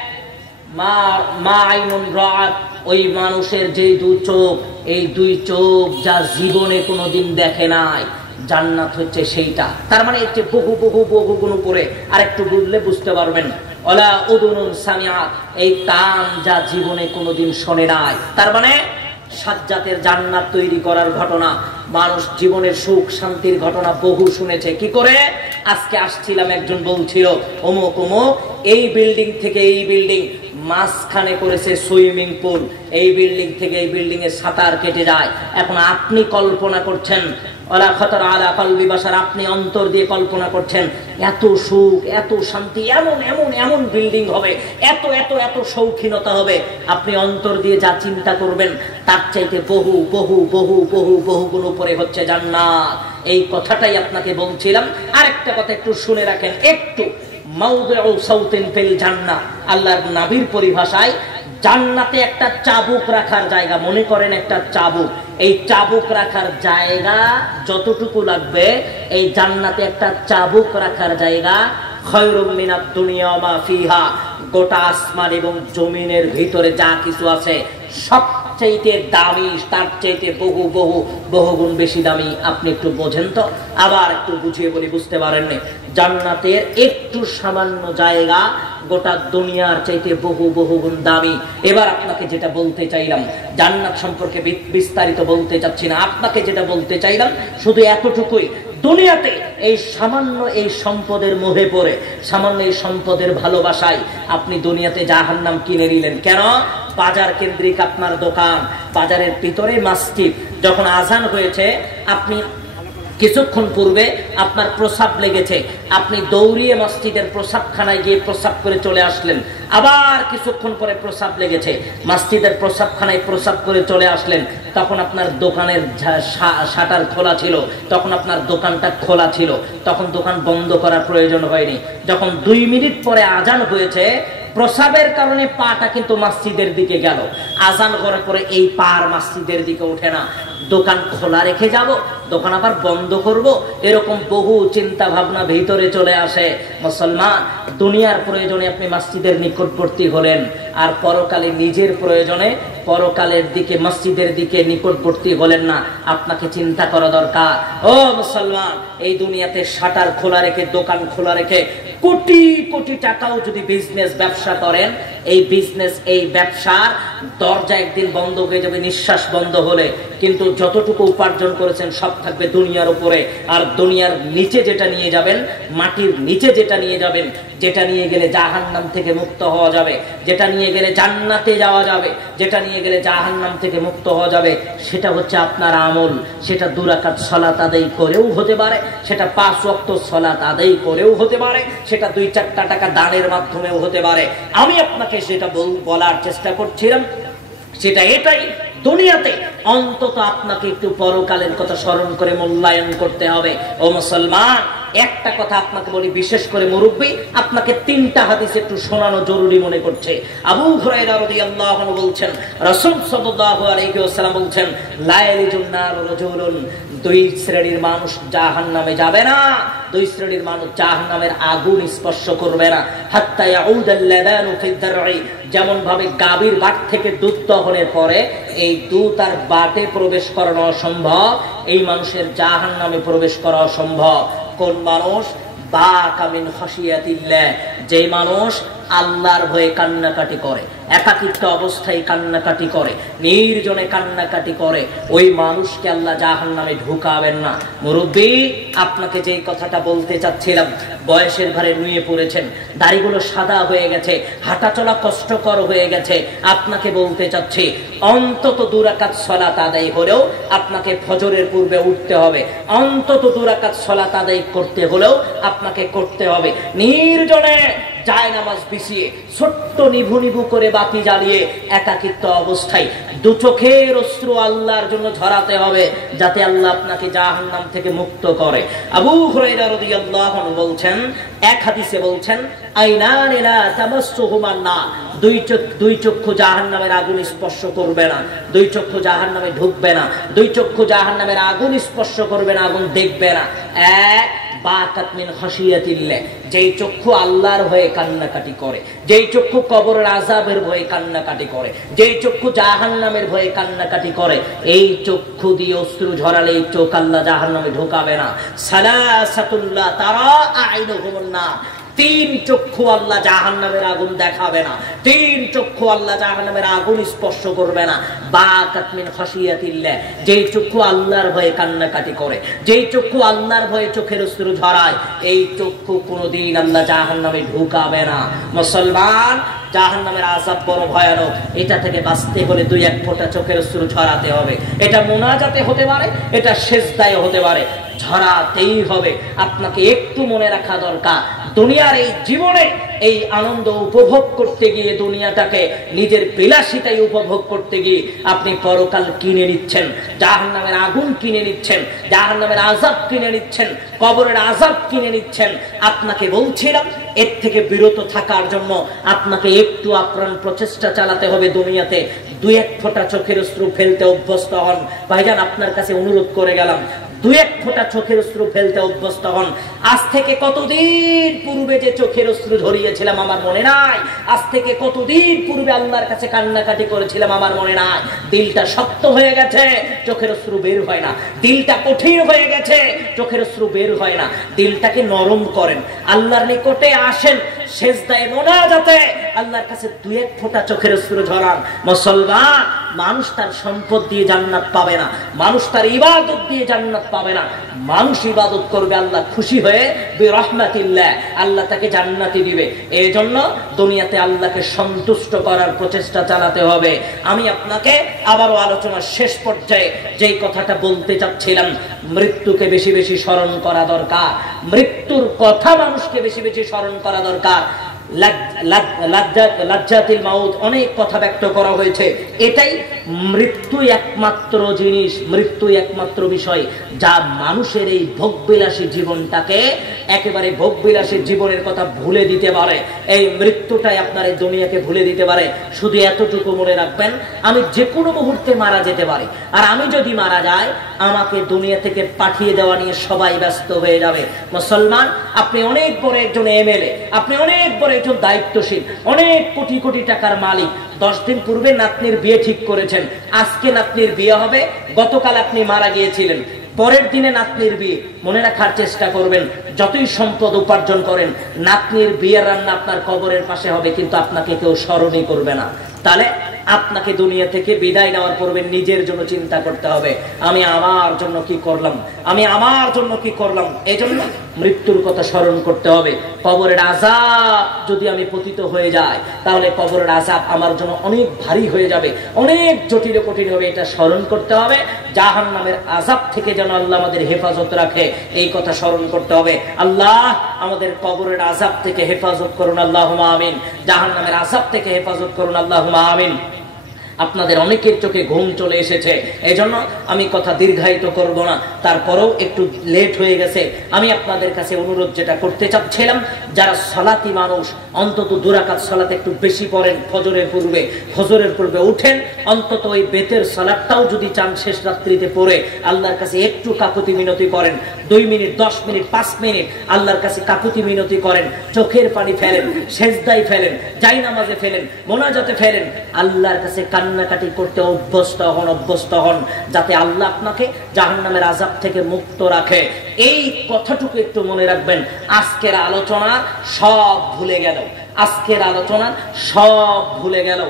মা আইনুন রাআত, ওই মানুষের যে দুই চোখ, এই দুই চোখ যা জীবনে কোনোদিন দেখে নাই, জান্নাত হচ্ছে সেইটা। তার মানে এর বহু বহু বহু গুণ উপরে। আর একটু বুঝলে বুঝতে পারবেন, ওয়ালা উদুনুন সামিআত, এই কান যা জীবনে কোনোদিন শোনে নাই। তার মানে সাজ্জাতের জান্নাত তৈরি করার ঘটনা, মানুষ জীবনের সুখ শান্তির ঘটনা বহু শুনেছে। কি করে? আজকে আসছিলাম, একজন বলছিল অমুক অমুক এই বিল্ডিং থেকে এই বিল্ডিং মাঝখানে করেছে সুইমিং পুল, এই বিল্ডিং থেকে এই বিল্ডিং এ সাঁতার কেটে যায়। এখন আপনি কল্পনা করছেন, ওয়ালা খাতার আলা কলবি বাশার, আপনি অন্তর দিয়ে কল্পনা করছেন এত সুখ, এত শান্তি, এমন এমন এমন বিল্ডিং হবে, এত এত এত শৌখিনতা হবে। আপনি অন্তর দিয়ে যা চিন্তা করবেন তার চাইতে বহু বহু বহু বহু বহু গুণ উপরে হচ্ছে জান্নাত। এই কথাটাই আপনাকে বলছিলাম। আরেকটা কথা একটু শুনে রাখেন, একটু মাউদিউ সাউতিন ফিল জান্নাহ, আল্লাহর নবীর পরিভাষায় জান্নাতে একটা চাবুক রাখার জায়গা, মনে করেন একটা চাবুক, এই চাবুক রাখার জায়গা যতটুকু লাগবে, এই জান্নাতে একটা চাবুক রাখার জায়গা খায়রুম মিনাদ দুনিয়া ওয়া মা ফিহা, গোটা আসমান এবং জমিনের ভিতরে যা কিছু আছে সবচাইতে দামি, তার চাইতে বহু বহু বহুগুণ বেশি দামি। আপনি একটু বোঝেন তো, আবার একটু বুঝিয়ে বলি, বুঝতে পারেননি? জান্নাতের একটু সামান্য জায়গা গোটা দুনিয়ার চাইতে বহু বহুগুণ দামি। এবার আপনাকে যেটা বলতে চাইলাম, জান্নাত সম্পর্কে বিস্তারিত বলতে চাচ্ছি না, আপনাকে যেটা বলতে চাইলাম শুধু এতটুকুই, দুনিয়াতে এই সামান্য এই সম্পদের মোহে পড়ে, সামান্য এই সম্পদের ভালোবাসায় আপনি দুনিয়াতে জাহান্নাম কিনে নিলেন। কেন? বাজার কেন্দ্রিক আপনার দোকান, বাজারের ভিতরে মসজিদ, যখন আজান হয়েছে, আপনি কিছুক্ষণ পূর্বে আপনার প্রসাব লেগেছে, আপনি দৌড়িয়ে মসজিদের প্রসাবখানায় গিয়ে প্রসাব করে চলে আসলেন। আবার কিছুক্ষণ পরে প্রসাব লেগেছে, মসজিদের প্রসাবখানায় প্রসাব করে চলে আসলেন। তখন আপনার দোকানের শাটার খোলা ছিল, তখন আপনার দোকানটা খোলা ছিল, তখন দোকান বন্ধ করার প্রয়োজন হয়নি। যখন 2 মিনিট পরে আজান হয়েছে, প্রসাবের কারণে পাটা কিন্তু মসজিদের দিকে গেল, আজান করার পরে এই পা মসজিদের দিকে ওঠে না। দোকান খোলা রেখে যাব, দোকান আবার বন্ধ করব, এরকম বহু চিন্তা ভাবনা ভিতরে চলে আসে। মুসলমান, দুনিয়ার প্রয়োজনে আপনি মসজিদের নিকটবর্তী হলেন, আর পরকালে নিজের প্রয়োজনে পরকালের দিকে মসজিদের দিকে নিকটবর্তী হলেন না। আপনাকে চিন্তা করা দরকার। ও মুসলমান, এই দুনিয়াতে শাটার খোলা রেখে, দোকান খোলা রেখে কোটি কোটি টাকাও যদি বিজনেস ব্যবসা করেন, এই বিজনেস এই ব্যবসার দরজা একদিন বন্ধ হয়ে যাবে নিঃশ্বাস বন্ধ হলে, কিন্তু যতটুকু উপার্জন করেছেন সব থাকবে দুনিয়ার উপরে, আর দুনিয়ার নিচে যেটা নিয়ে যাবেন, মাটির নিচে যেটা নিয়ে যাবেন, যেটা নিয়ে গেলে জাহান্নাম থেকে মুক্ত হওয়া যাবে, যেটা নিয়ে গেলে জান্নাতে যাওয়া যাবে, যেটা নিয়ে গেলে জাহান্নাম থেকে মুক্ত হওয়া যাবে, সেটা হচ্ছে আপনার আমল। সেটা 2 রাকাত সালাত আদায় করেও হতে পারে, সেটা 5 ওয়াক্ত সালাত আদায় করেও হতে পারে, সেটা 2-4 টাকা দানের মাধ্যমেও হতে পারে। আমি আপনাকে সেটা বলার চেষ্টা করছিলাম, সেটা এটাই, দুনিয়াতে অন্তত আপনাকে একটু পরকালের কথা স্মরণ করে মূল্যায়ন করতে হবে। ও মুসলমান, একটা কথা আপনাকে বলি, বিশেষ করে মুরব্বী, আপনাকে 3টা হাদিস একটু শোনানো জরুরি মনে করছে। আবু হুরায়রা রাদিয়াল্লাহু আনহু বলছেন, রাসূল সাল্লাল্লাহু আলাইহি ওয়াসাল্লাম বলছেন, লা ইয়ালিজুন নার রাজুলুন, 2 শ্রেণীর মানুষ জাহান্নামে যাবে না, 2 শ্রেণীর মানুষ জাহান্নামের আগুন স্পর্শ করবে না, হাত্তা ইয়াউদাল লাবানু ফি দার'i, যেমন ভাবে গাভীর বাট থেকে দুধ দহনের পরে এই দুধ আর বাটে প্রবেশ করানো অসম্ভব, এই মানুষের জাহান্নামে প্রবেশ করা অসম্ভব। কোন মানুষ? বাকা মিন খাশিয়াতিল্লাহ, যে মানুষ আল্লাহর ভয়ে কান্নাকাটি করে, একাকিত্ব অবস্থায় কান্নাকাটি করে, নির্জনে কান্নাকাটি করে, ওই মানুষকে আল্লাহ জাহান্নামে ঢুকাবেন না। মুরব্বী, আপনাকে যে কথাটা বলতে চাচ্ছিলাম, বয়সের ভারে নুয়ে পড়েছেন, দাড়িগুলো সাদা হয়ে গেছে, হাঁটা চলা কষ্টকর হয়ে গেছে, আপনাকে বলতে চাচ্ছি, অন্তত 2 রাকাত সালাত আদায় হলেও আপনাকে ফজরের পূর্বে উঠতে হবে, অন্তত 2 রাকাত সালাত আদায় করতে হলেও আপনাকে করতে হবে, নির্জনে যায় নামাজ বিছিয়ে, ছোট্ট নিভু নিভু করে বাতি জ্বালিয়ে, একাকিত্ব অবস্থায় 2 চোখের অশ্রু আল্লাহর জন্য ঝরাতে হবে, যাতে আল্লাহ আপনাকে জাহান্নাম থেকে মুক্ত করে। আবু হুরায়রা রাদিয়াল্লাহু আনহু বলছেন, এক হাদিসে বলছেন, আইনান লা তামাসসুহুমান নার, 2 চক্ষু জাহান্নামের আগুন স্পর্শ করবে না, 2 চক্ষু জাহান্নামে ঢুকবে না, 2 চক্ষু জাহান্নামের আগুন স্পর্শ করবে না, আগুন দেখবে না। এক বাকাত মিন খাশিয়াতিল্লাহ, যেই চক্ষু আল্লাহর ভয়ে কান্নাকাটি করে, যেই চক্ষু কবরের আযাবের ভয়ে কান্নাকাটি করে, যেই চক্ষু জাহান্নামের ভয়ে কান্নাকাটি করে, এই চক্ষু দিয়ে অশ্রু ঝরালে এই চোখ আল্লাহ জাহান্নামে ঢোকাবে না। সালাসাতুল্লাহ তারা আইনুহুমুন নার, 3 চক্ষু আল্লাহ জাহান্নামের আগুন দেখাবে না, 3 চক্ষু আল্লাহ জাহান্নামের আগুন স্পর্শ করবে না। বাকাত মিন খাশিয়াতিল্লাহ, যেই চক্ষু আল্লাহর ভয়ে কান্নাকাটি করে, যেই চক্ষু আল্লাহর ভয়ে চোখের অশ্রু ঝরায়, এই চক্ষু কোনোদিন আল্লাহ জাহান্নামে ঢুকাবে না। মুসলমান, জাহান্নামের আযাব বড় ভয়ানক, এটা থেকে বাঁচতে হলে 2-1 ফোঁটা চোখের অশ্রু ঝরাতে হবে। এটা মুনাজাতে হতে পারে, এটা সেজদায় হতে পারে, ঝরাতেই হবে। আপনাকে একটু মনে রাখা দরকার, দুনিয়ার এই জীবনে এই আনন্দ উপভোগ করতে গিয়ে, দুনিয়াটাকে নিজের বিলাসিতায় উপভোগ করতে গিয়ে আপনি পরকাল কিনে নিচ্ছেন, জাহান্নামের আগুন কিনে নিচ্ছেন, জাহান্নামের আযাব কিনে নিচ্ছেন, কবরের আযাব কিনে নিচ্ছেন। আপনাকে বলছিলাম, এর থেকে বিরত থাকার জন্য আপনাকে একটু আপ্রাণ প্রচেষ্টা চালাতে হবে। দুনিয়াতে 2-1 ফোঁটা চোখের অশ্রু ফেলতে অভ্যস্ত হন। ভাইজান, আপনার কাছে অনুরোধ করে গেলাম, 2-1 ফোঁটা চোখের অশ্রু ফেলতে অভ্যস্ত হন। আজ থেকে কতদিন পূর্বে যে চোখের অশ্রু ঝরিয়েছিলাম আমার মনে নাই, আজ থেকে কতদিন পূর্বে আল্লাহর কাছে কান্নাকাটি করেছিলাম আমার মনে নাই। দিলটা শক্ত হয়ে গেছে, চোখের অশ্রু বের হয় না, দিলটা কঠিন হয়ে গেছে, চোখের অশ্রু বের হয় না। দিলটাকে নরম করেন, আল্লাহর নিকটে আসেন, সেজদায় মোনাজাতে আল্লাহর কাছে 2-1 ফোঁটা চোখের অশ্রু ঝরান। মুসলমান, মানুষ তার সম্পদ দিয়ে জান্নাত পাবে না, মানুষ তার ইবাদত দিয়ে জান্নাত পাবে না। মানুষ ইবাদত করবে, আল্লাহ খুশি হয়ে বিরহমাতিল্লাহ আল্লাহ তাকে জান্নাতি দিবে। এই জন্য দুনিয়াতে আল্লাহকে সন্তুষ্ট করার প্রচেষ্টা চালাতে হবে। আমি আপনাকে আবারও আলোচনার শেষ পর্যায়ে যেই কথাটা বলতে চাচ্ছিলাম, মৃত্যুকে বেশি বেশি স্মরণ করা দরকার, মৃত্যুর কথা মানুষকে বেশি বেশি স্মরণ করা দরকার। লাজ্জাতিল মাউত, অনেক কথা ব্যক্ত করা হয়েছে। এটাই মৃত্যু একমাত্র জিনিস, মৃত্যু একমাত্র বিষয় যা মানুষের এই ভোগবিলাসী জীবনটাকে একেবারে ভোগবিলাসী জীবনের কথা ভুলে দিতে পারে। এই মৃত্যুটাই আপনার এই দুনিয়াকে ভুলে দিতে পারে। শুধু এতটুকু মনে রাখবেন, আমি যে কোনো মুহূর্তে মারা যেতে পারি, আর আমি যদি মারা যাই আমাকে দুনিয়া থেকে পাঠিয়ে দেওয়া নিয়ে সবাই ব্যস্ত হয়ে যাবে। মুসলমান, আপনি অনেক বড় একজন এমএলএ, আপনি অনেক বড় একজন দায়িত্বশীল, অনেক কোটি কোটি টাকার মালিক। 10 দিন পূর্বে নাতনির বিয়ে ঠিক করেছেন, আজকে নাতনির বিয়ে হবে, গতকাল আপনি মারা গিয়েছিলেন, পরের দিনে নাতনির বিয়ে। মনে রাখার চেষ্টা করবেন, যতই সম্পদ উপার্জন করেন, নাতনির বিয়ের রান্না আপনার কবরের পাশে হবে, কিন্তু আপনাকে কেউ স্মরণই করবে না। তাহলে আপনাকে দুনিয়া থেকে বিদায় নেওয়ার পূর্বে নিজের জন্য চিন্তা করতে হবে, আমি আমার জন্য কি করলাম, আমি আমার জন্য কি করলাম। এজন্য মৃত্যুর কথা স্মরণ করতে হবে। কবরের আযাব যদি আমি পতিত হয়ে যাই, তাহলে কবরের আযাব আমার জন্য অনেক ভারী হয়ে যাবে, অনেক জটিল কঠিন হবে, এটা স্মরণ করতে হবে। জাহান্নামের আযাব থেকে যেন আল্লাহ আমাদের হেফাজত রাখে, এই কথা স্মরণ করতে হবে। আল্লাহ আমাদের কবরের আযাব থেকে হেফাজত করুন, আল্লাহুম্মা আমিন। জাহান্নামের আযাব থেকে হেফাজত করুন, আল্লাহুম্মা আমিন। আপনাদের অনেকের চোখে ঘুম চলে এসেছে, এজন্য আমি কথা দীর্ঘায়িত করব না। তারপরেও একটু লেট হয়ে গেছে। আমি আপনাদের কাছে অনুরোধ যেটা করতে চাচ্ছিলাম, যারা সালাতি মানুষ, অন্তত 2 রাকাত সালাত একটু বেশি পড়েন ফজরের পূর্বে উঠেন, অন্তত ওই বেতের সালাতটাও যদি চান শেষ রাত্রিতে পড়ে আল্লাহর কাছে একটু কাকুতি মিনতি করেন, 2 মিনিট 10 মিনিট 5 মিনিট আল্লাহর কাছে কাকুতি মিনতি করেন, চোখের পানি ফেলেন, সেজদায় ফেলেন, জায়নামাজে ফেলেন, মোনাজাতে ফেলেন, আল্লাহর কাছে কান্নাকাটি করতে অভ্যস্ত হন, যাতে আল্লাহ আপনাকে জাহান্নামের আযাব থেকে মুক্ত রাখে। এই কথাটুকু একটু মনে রাখবেন। আজকের আলোচনা সব ভুলে গেল,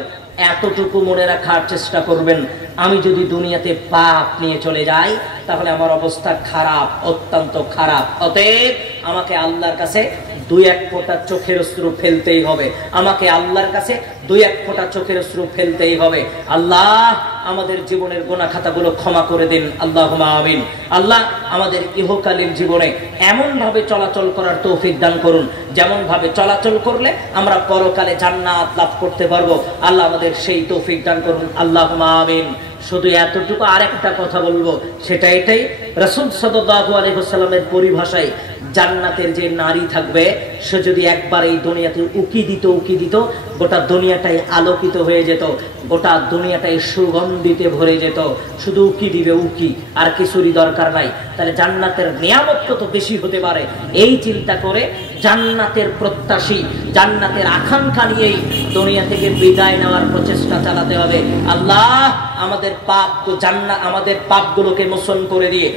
এতটুকু মনে রাখার চেষ্টা করবেন, আমি যদি দুনিয়াতে পাপ নিয়ে চলে যাই তাহলে আমার অবস্থা খারাপ, অত্যন্ত খারাপ। অতএব আমাকে আল্লাহর কাছে 2-1 ফোঁটা চোখের অশ্রু ফেলতেই হবে, আমাকে আল্লাহর কাছে 2-1 ফোঁটা চোখের অশ্রু ফেলতেই হবে। আল্লাহ আমাদের জীবনের গুনাহ খাতাগুলো ক্ষমা করে দিন, আল্লাহুম্মা আমিন। আল্লাহ আমাদের ইহকালীন জীবনে এমন ভাবে চলাচল করার তৌফিক দান করুন, যেমন ভাবে চলাচল করলে আমরা পরকালে জান্নাত লাভ করতে পারবো। আল্লাহ আমাদের সেই তৌফিক দান করুন, আল্লাহুম্মা আমিন। শুধু এতটুকু আরেকটা কথা বলবো, সেটা এটাই, রাসূল সাল্লাল্লাহু আলাইহি ওয়াসাল্লামের পরিভাষায় জান্নাতের যে নারী থাকবে, সে যদি একবার এই দুনিয়াতে উকি দিত, গোটা দুনিয়াটাই আলোকিত হয়ে যেত, গোটা দুনিয়াটাই সুগন্ধিতে ভরে যেত। শুধু উকি দিবে, উকি, আর কিছুরই দরকার নাই। তাহলে জান্নাতের নিয়ামত কত বেশি হতে পারে, এই চিন্তা করে জান্নাতের প্রত্যাশী, জান্নাতের আকাঙ্ক্ষা নিয়েই দুনিয়া থেকে বিদায় নেওয়ার প্রচেষ্টা চালাতে হবে। আল্লাহ আমাদের পাপগুলোকে মোচন করে দিয়ে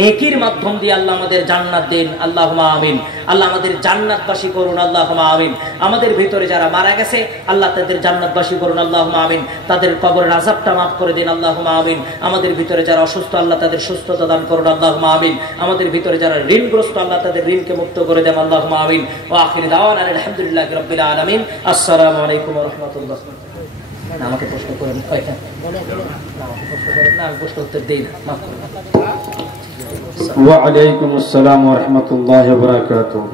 নেকির মাধ্যম দিয়ে আল্লাহ আমাদের জান্নাত দিন, আল্লাহুম্মা আমিন। আল্লাহ আমাদের জান্নাতবাসী করুন, আল্লাহুম্মা আমিন। আমাদের ভিতরে যারা মারা গেছে আল্লাহ তাদের জান্নাতবাসী করুন, আল্লাহুম্মা আমিন। তাদের কবরের আযাবটা মাফ করে দিন, আল্লাহুম্মা আমিন। আমাদের ভিতরে যারা অসুস্থ আল্লাহ তাদের সুস্থতা দান করুন, আল্লাহুম্মা আমিন। আমাদের ভিতরে যারা ঋণগ্রস্ত আল্লাহ তাদের ঋণকে মুক্ত করে দেন, আল্লাহুম্মা আমিন। ওয়া আখিরু দাওয়ানা আলহামদুলিল্লাহি রাব্বিল আলামিন। আসসালামু আলাইকুম ওয়া রাহমাতুল্লাহ। আমাকে প্রশ্ন করেন, আমি প্রশ্ন উত্তর দেই না, মাফ করুন। ওয়া আলাইকুম আসসালাম ওয়া রাহমাতুল্লাহি ওয়া বারাকাতুহু।